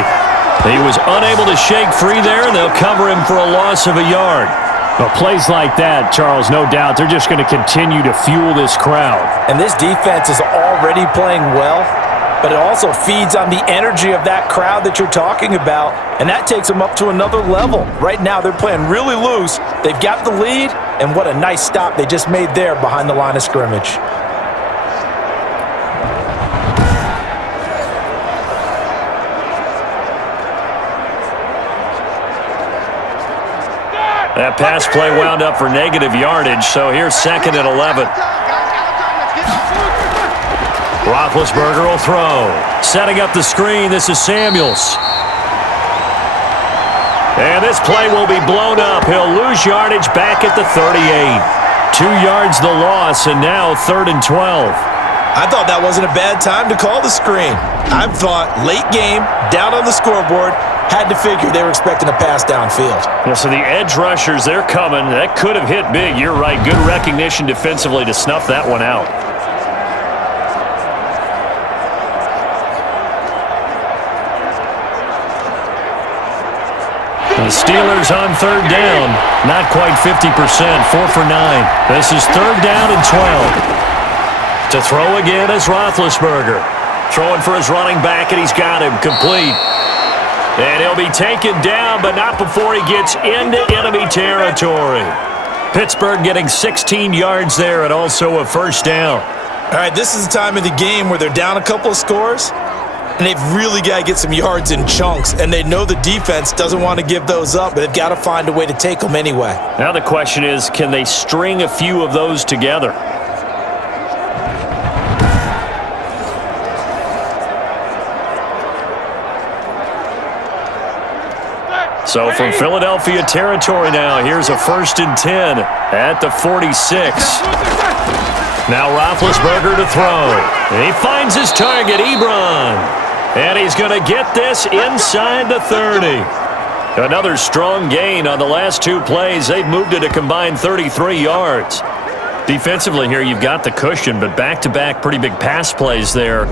He was unable to shake free there, and they'll cover him for a loss of a yard. Well, plays like that, Charles, no doubt, they're just going to continue to fuel this crowd. And this defense is already playing well, but it also feeds on the energy of that crowd that you're talking about, and that takes them up to another level. Right now, they're playing really loose. They've got the lead, and what a nice stop they just made there behind the line of scrimmage. That pass play wound up for negative yardage, so here's 2nd and 11. Roethlisberger will throw. Setting up the screen, this is Samuels. And this play will be blown up. He'll lose yardage back at the 38. 2 yards the loss, and now 3rd and 12. I thought that wasn't a bad time to call the screen. I thought late game, down on the scoreboard, had to figure they were expecting a pass downfield. Yeah, so the edge rushers, they're coming. That could have hit big. You're right. Good recognition defensively to snuff that one out. The Steelers on 3rd down. Not quite 50%. 4 for 9. This is 3rd down and 12. To throw again is Roethlisberger. Throwing for his running back, and he's got him complete. And he'll be taken down, but not before he gets into enemy territory. Pittsburgh getting 16 yards there and also a 1st down. All right, this is the time of the game where they're down a couple of scores, and they've really got to get some yards in chunks, and they know the defense doesn't want to give those up, but they've got to find a way to take them anyway. Now the question is, can they string a few of those together? So from Philadelphia territory now, here's a 1st and 10 at the 46. Now Roethlisberger to throw. He finds his target, Ebron. And he's going to get this inside the 30. Another strong gain on the last 2 plays. They've moved it a combined 33 yards. Defensively here, you've got the cushion, but back-to-back pretty big pass plays there.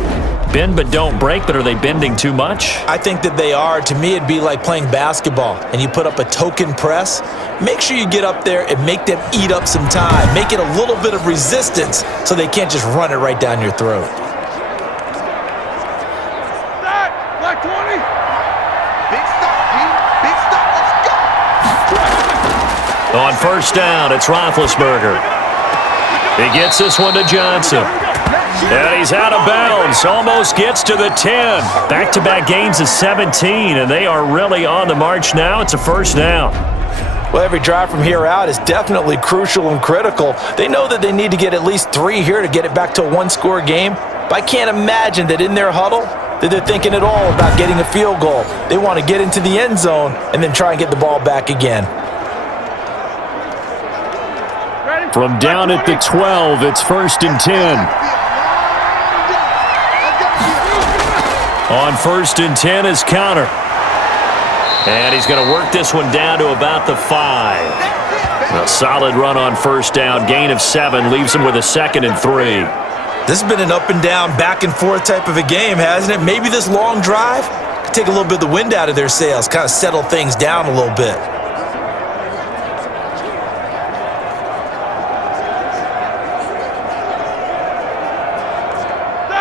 Bend but don't break, but are they bending too much? I think that they are. To me, it'd be like playing basketball, and you put up a token press. Make sure you get up there and make them eat up some time. Make it a little bit of resistance so they can't just run it right down your throat. Black 20. Big stop, Pete. Big stop. Let's go. On 1st down, it's Roethlisberger. He gets this one to Johnson. And he's out of bounds. Almost gets to the 10. Back-to-back gains of 17, and they are really on the march now. It's a 1st down. Well, every drive from here out is definitely crucial and critical. They know that they need to get at least 3 here to get it back to a 1-score game. But I can't imagine that in their huddle that they're thinking at all about getting a field goal. They want to get into the end zone and then try and get the ball back again. From down at the 12, it's 1st and 10. On 1st and 10 is Counter. And he's going to work this one down to about the 5. A solid run on 1st down. Gain of 7 leaves him with a 2nd and 3. This has been an up and down, back and forth type of a game, hasn't it? Maybe this long drive could take a little bit of the wind out of their sails, kind of settle things down a little bit.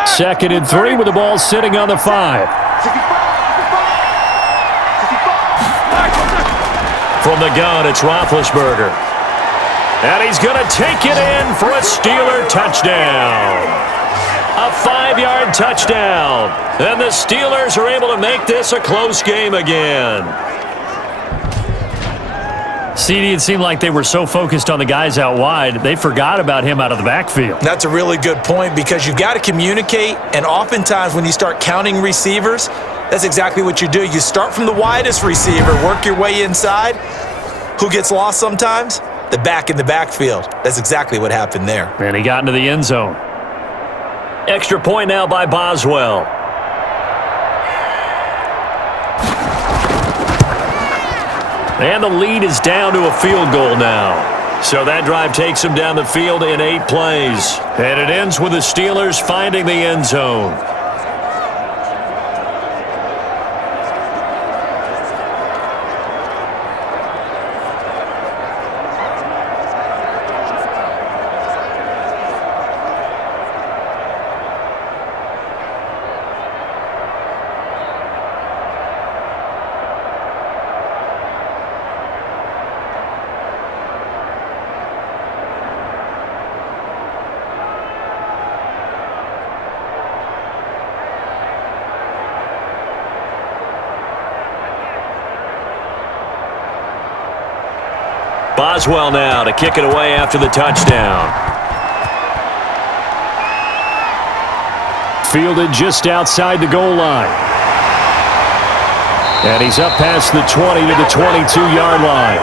Second and 3 with the ball sitting on the 5. From the gun, it's Roethlisberger. And he's going to take it in for a Steeler touchdown. A 5-yard touchdown. And the Steelers are able to make this a close game again. CD, it seemed like they were so focused on the guys out wide, they forgot about him out of the backfield. That's a really good point because you got to communicate, and oftentimes when you start counting receivers, that's exactly what you do. You start from the widest receiver, work your way inside. Who gets lost sometimes? The back in the backfield. That's exactly what happened there. And he got into the end zone. Extra point now by Boswell. And the lead is down to a field goal now. So that drive takes them down the field in 8 plays. And it ends with the Steelers finding the end zone. Boswell now to kick it away after the touchdown. Fielded just outside the goal line. And he's up past the 20 to the 22-yard line.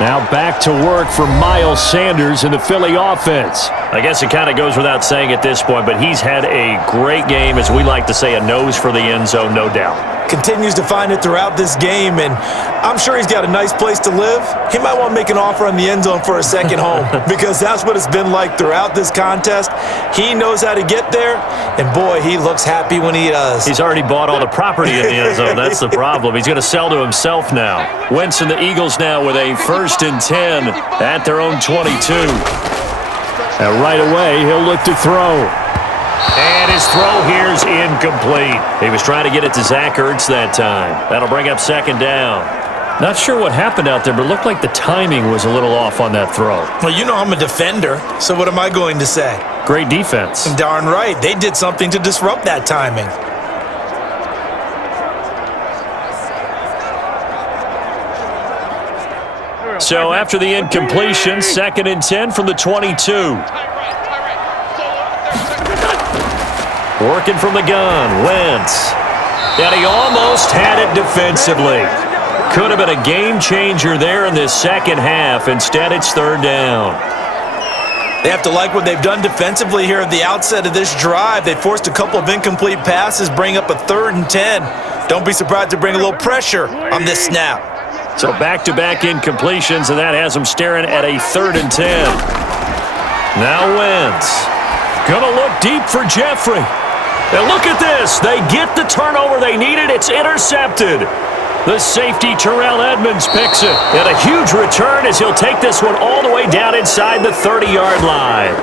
Now back to work for Miles Sanders in the Philly offense. I guess it kind of goes without saying at this point, but he's had a great game, as we like to say, a nose for the end zone, no doubt. Continues to find it throughout this game, and I'm sure he's got a nice place to live. He might want to make an offer on the end zone for a second home because that's what it's been like throughout this contest. He knows how to get there, and boy, he looks happy when he does. He's already bought all the property in the end zone. That's the problem. He's going to sell to himself now. Wentz and the Eagles now with a 1st and 10 at their own 22. And right away, he'll look to throw. And his throw here's incomplete. He was trying to get it to Zach Ertz that time. That'll bring up 2nd down. Not sure what happened out there, but it looked like the timing was a little off on that throw. Well, you know I'm a defender, so what am I going to say? Great defense. Darn right. They did something to disrupt that timing. So after the incompletion, 2nd and 10 from the 22. Working from the gun, Wentz. And he almost had it defensively. Could have been a game changer there in this second half. Instead, it's 3rd down. They have to like what they've done defensively here at the outset of this drive. They forced a couple of incomplete passes, bring up a 3rd and 10. Don't be surprised to bring a little pressure on this snap. So back-to-back incompletions, and that has them staring at a 3rd and 10. Now Wentz. Gonna look deep for Jeffrey. And look at this. They get the turnover they needed. It's intercepted. The safety, Terrell Edmonds, picks it. And a huge return as he'll take this one all the way down inside the 30-yard line.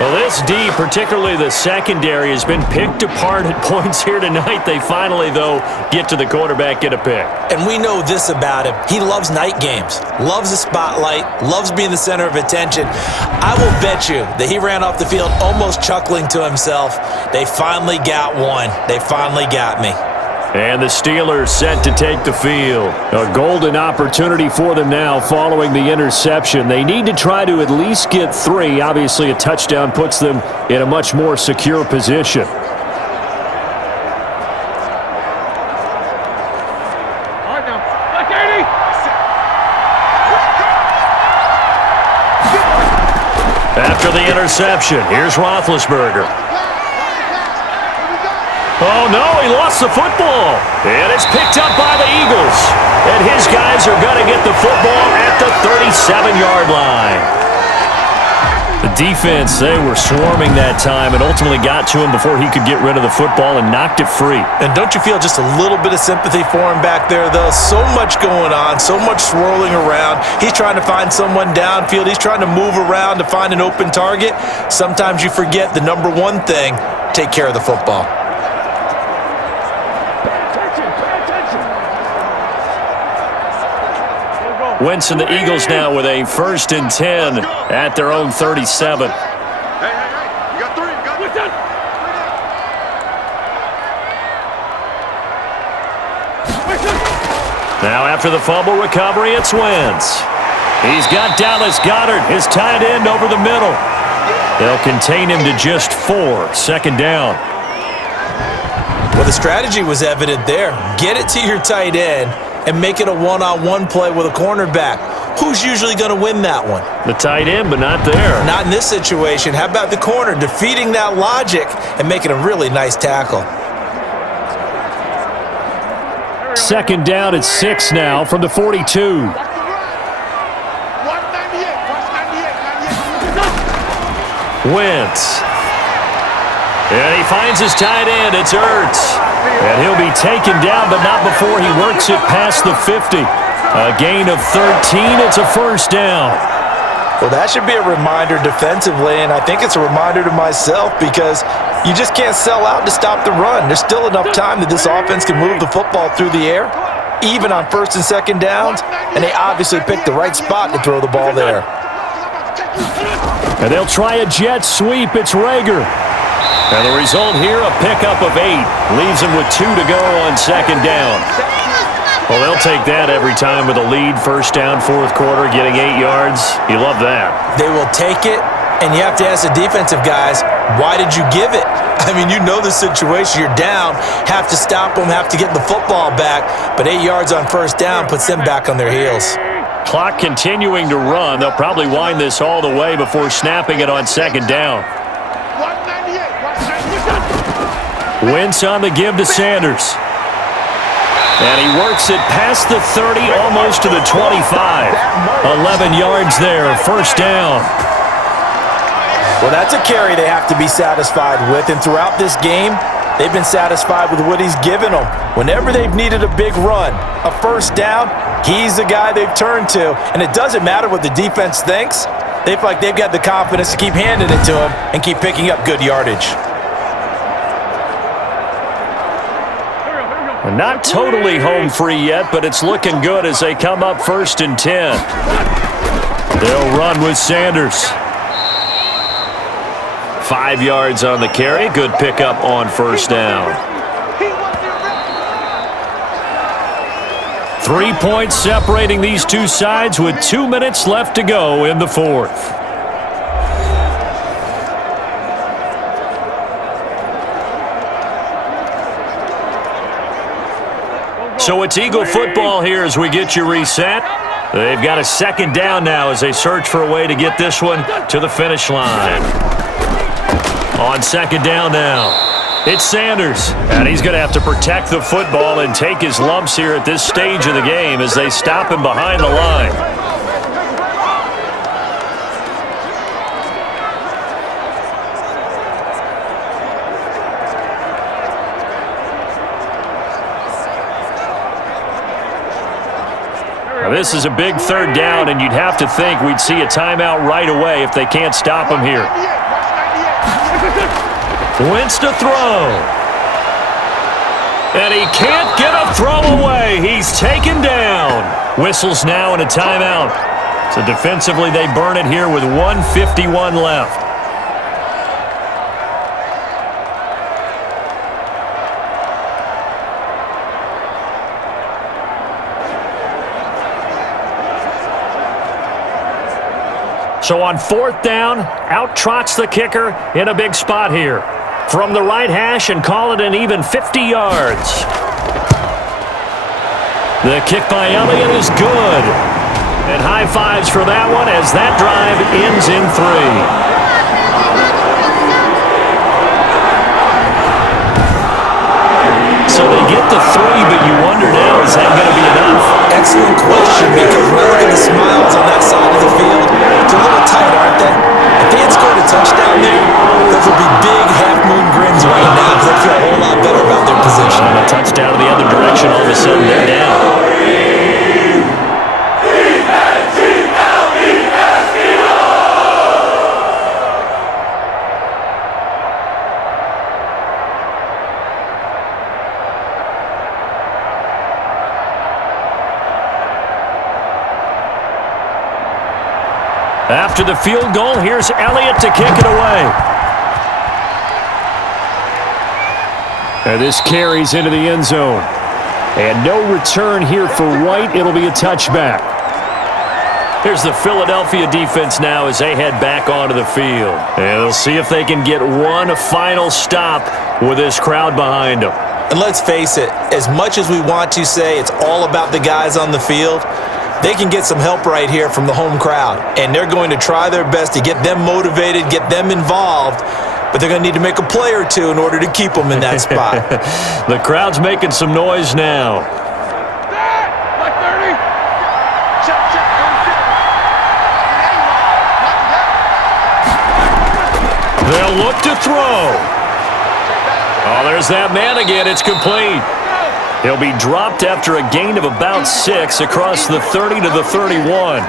Well, this D, particularly the secondary, has been picked apart at points here tonight. They finally, though, get to the quarterback, get a pick. And we know this about him. He loves night games, loves the spotlight, loves being the center of attention. I will bet you that he ran off the field almost chuckling to himself. They finally got one. They finally got me. And the Steelers set to take the field. A golden opportunity for them now following the interception. They need to try to at least get 3. Obviously, a touchdown puts them in a much more secure position. After the interception, here's Roethlisberger. Oh, no, he lost the football. And it's picked up by the Eagles. And his guys are going to get the football at the 37-yard line. The defense, they were swarming that time and ultimately got to him before he could get rid of the football and knocked it free. And don't you feel just a little bit of sympathy for him back there, though? So much going on, so much swirling around. He's trying to find someone downfield. He's trying to move around to find an open target. Sometimes you forget the number one thing, take care of the football. Wentz and the Eagles now with a 1st and 10 at their own 37. Hey, you got 3. You got 3. Now after the fumble recovery, it's Wentz. He's got Dallas Goedert, his tight end, over the middle. They'll contain him to just 4, second down. Well, the strategy was evident there. Get it to your tight end and make it a one-on-one play with a cornerback. Who's usually going to win that one? The tight end, but not there. Not in this situation. How about the corner defeating that logic and making a really nice tackle? Second down at 6 now from the 42. Wentz. And he finds his tight end. It's Ertz. And he'll be taken down, but not before he works it past the 50. A gain of 13. It's a first down. Well, that should be a reminder defensively, and I think it's a reminder to myself because you just can't sell out to stop the run. There's still enough time that this offense can move the football through the air, even on first and second downs, and they obviously picked the right spot to throw the ball there. And they'll try a jet sweep. It's Rager. And the result here, a pickup of 8. Leaves him with 2 to go on second down. Well, they'll take that every time with a lead. First down, fourth quarter, getting 8 yards. You love that. They will take it, and you have to ask the defensive guys, why did you give it? I mean, you know the situation. You're down, have to stop them, have to get the football back, but 8 yards on first down puts them back on their heels. Clock continuing to run. They'll probably wind this all the way before snapping it on second down. Wentz on the give to Sanders. And he works it past the 30, almost to the 25. 11 yards there, first down. Well, that's a carry they have to be satisfied with, and throughout this game, they've been satisfied with what he's given them. Whenever they've needed a big run, a first down, he's the guy they've turned to, and it doesn't matter what the defense thinks. They feel like they've got the confidence to keep handing it to him and keep picking up good yardage. Not totally home free yet, but it's looking good as they come up first and 10. They'll run with Sanders. 5 yards on the carry. Good pickup on first down. 3 points separating these two sides with 2 minutes left to go in the fourth. So it's Eagle football here as we get you reset. They've got a second down now as they search for a way to get this one to the finish line. On second down now, it's Sanders. And he's going to have to protect the football and take his lumps here at this stage of the game as they stop him behind the line. Now, this is a big third down, and you'd have to think we'd see a timeout right away if they can't stop him here. Wentz to throw. And he can't get a throw away. He's taken down. Whistles now and a timeout. So defensively, they burn it here with 1:51 left. So on fourth down, out trots the kicker in a big spot here. From the right hash and call it an even 50 yards. The kick by Elliott is good. And high fives for that one as that drive ends in 3. So they get the 3, but you wonder now, is that going to be enough? Excellent question, because when I look at the smiles on that side of the field, it's a little tight, aren't they? If they had scored a touchdown there, those would be big half-moon grins right now because they feel a whole lot better about their position. And a touchdown in the other direction, all of a sudden they're down. After the field goal, here's Elliott to kick it away. And this carries into the end zone. And no return here for White. It'll be a touchback. Here's the Philadelphia defense now as they head back onto the field. And they'll see if they can get one final stop with this crowd behind them. And let's face it, as much as we want to say it's all about the guys on the field, they can get some help right here from the home crowd. And they're going to try their best to get them motivated, get them involved, but they're going to need to make a play or two in order to keep them in that spot. The crowd's making some noise now. They'll look to throw. Oh, there's that man again. It's complete. He'll be dropped after a gain of about 6 across the 30 to the 31.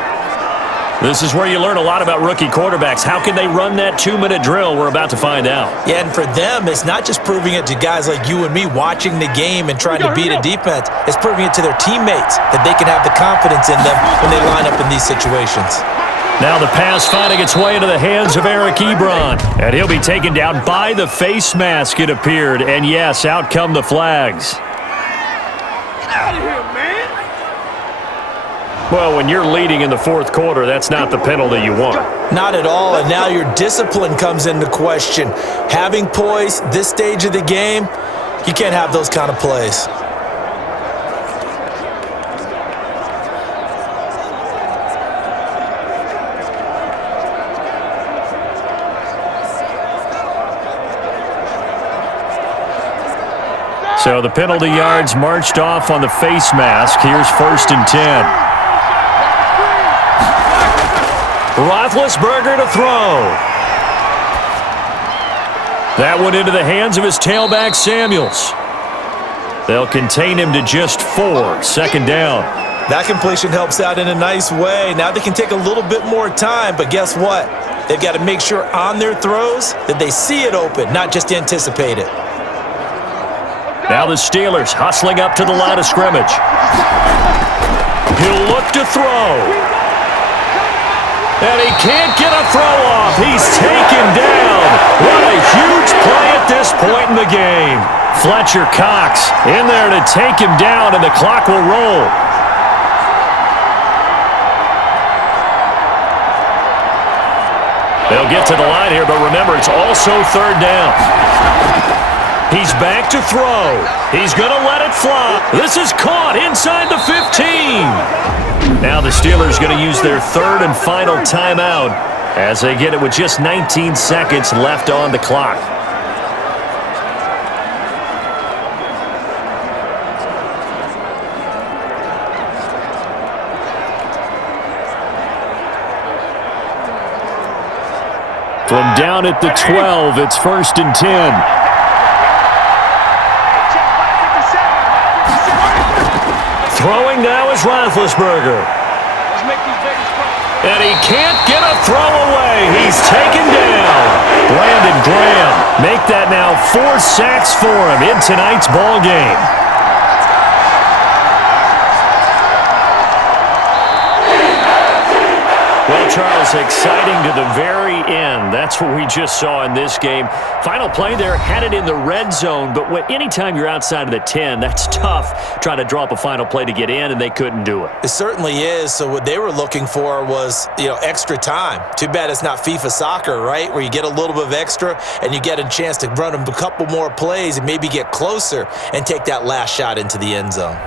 This is where you learn a lot about rookie quarterbacks. How can they run that 2-minute drill? We're about to find out. Yeah, and for them, it's not just proving it to guys like you and me watching the game and trying to beat a defense. It's proving it to their teammates that they can have the confidence in them when they line up in these situations. Now the pass finding its way into the hands of Eric Ebron. And he'll be taken down by the face mask, it appeared. And yes, out come the flags. Get out of here, man! Well, when you're leading in the fourth quarter, that's not the penalty you want. Not at all, and now your discipline comes into question. Having poise this stage of the game, you can't have those kind of plays. So the penalty yards marched off on the face mask. Here's 1st and 10. Roethlisberger to throw. That one into the hands of his tailback, Samuels. They'll contain him to just 4. 2nd down. That completion helps out in a nice way. Now they can take a little bit more time, but guess what? They've got to make sure on their throws that they see it open, not just anticipate it. Now the Steelers hustling up to the line of scrimmage. He'll look to throw. And he can't get a throw off. He's taken down. What a huge play at this point in the game. Fletcher Cox in there to take him down, and the clock will roll. They'll get to the line here, but remember, it's also 3rd down. He's back to throw. He's going to let it fly. This is caught inside the 15. Now the Steelers going to use their 3rd and final timeout as they get it with just 19 seconds left on the clock. From down at the 12, it's 1st and 10. Throwing now is Roethlisberger. And he can't get a throw away. He's taken down. Brandon Graham make that now 4 sacks for him in tonight's ball game. Well, Charles, exciting to the very end. That's what we just saw in this game. Final play there, had it in the red zone, but anytime you're outside of the 10, that's tough trying to draw up a final play to get in, and they couldn't do it. It certainly is. So what they were looking for was, extra time. Too bad it's not FIFA soccer, right, where you get a little bit of extra and you get a chance to run a couple more plays and maybe get closer and take that last shot into the end zone.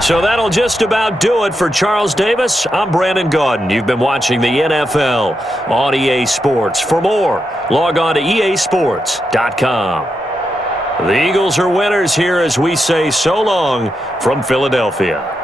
So that'll just about do it for Charles Davis. I'm Brandon Gaudin. You've been watching the NFL on EA Sports. For more, log on to easports.com. The Eagles are winners here as we say so long from Philadelphia.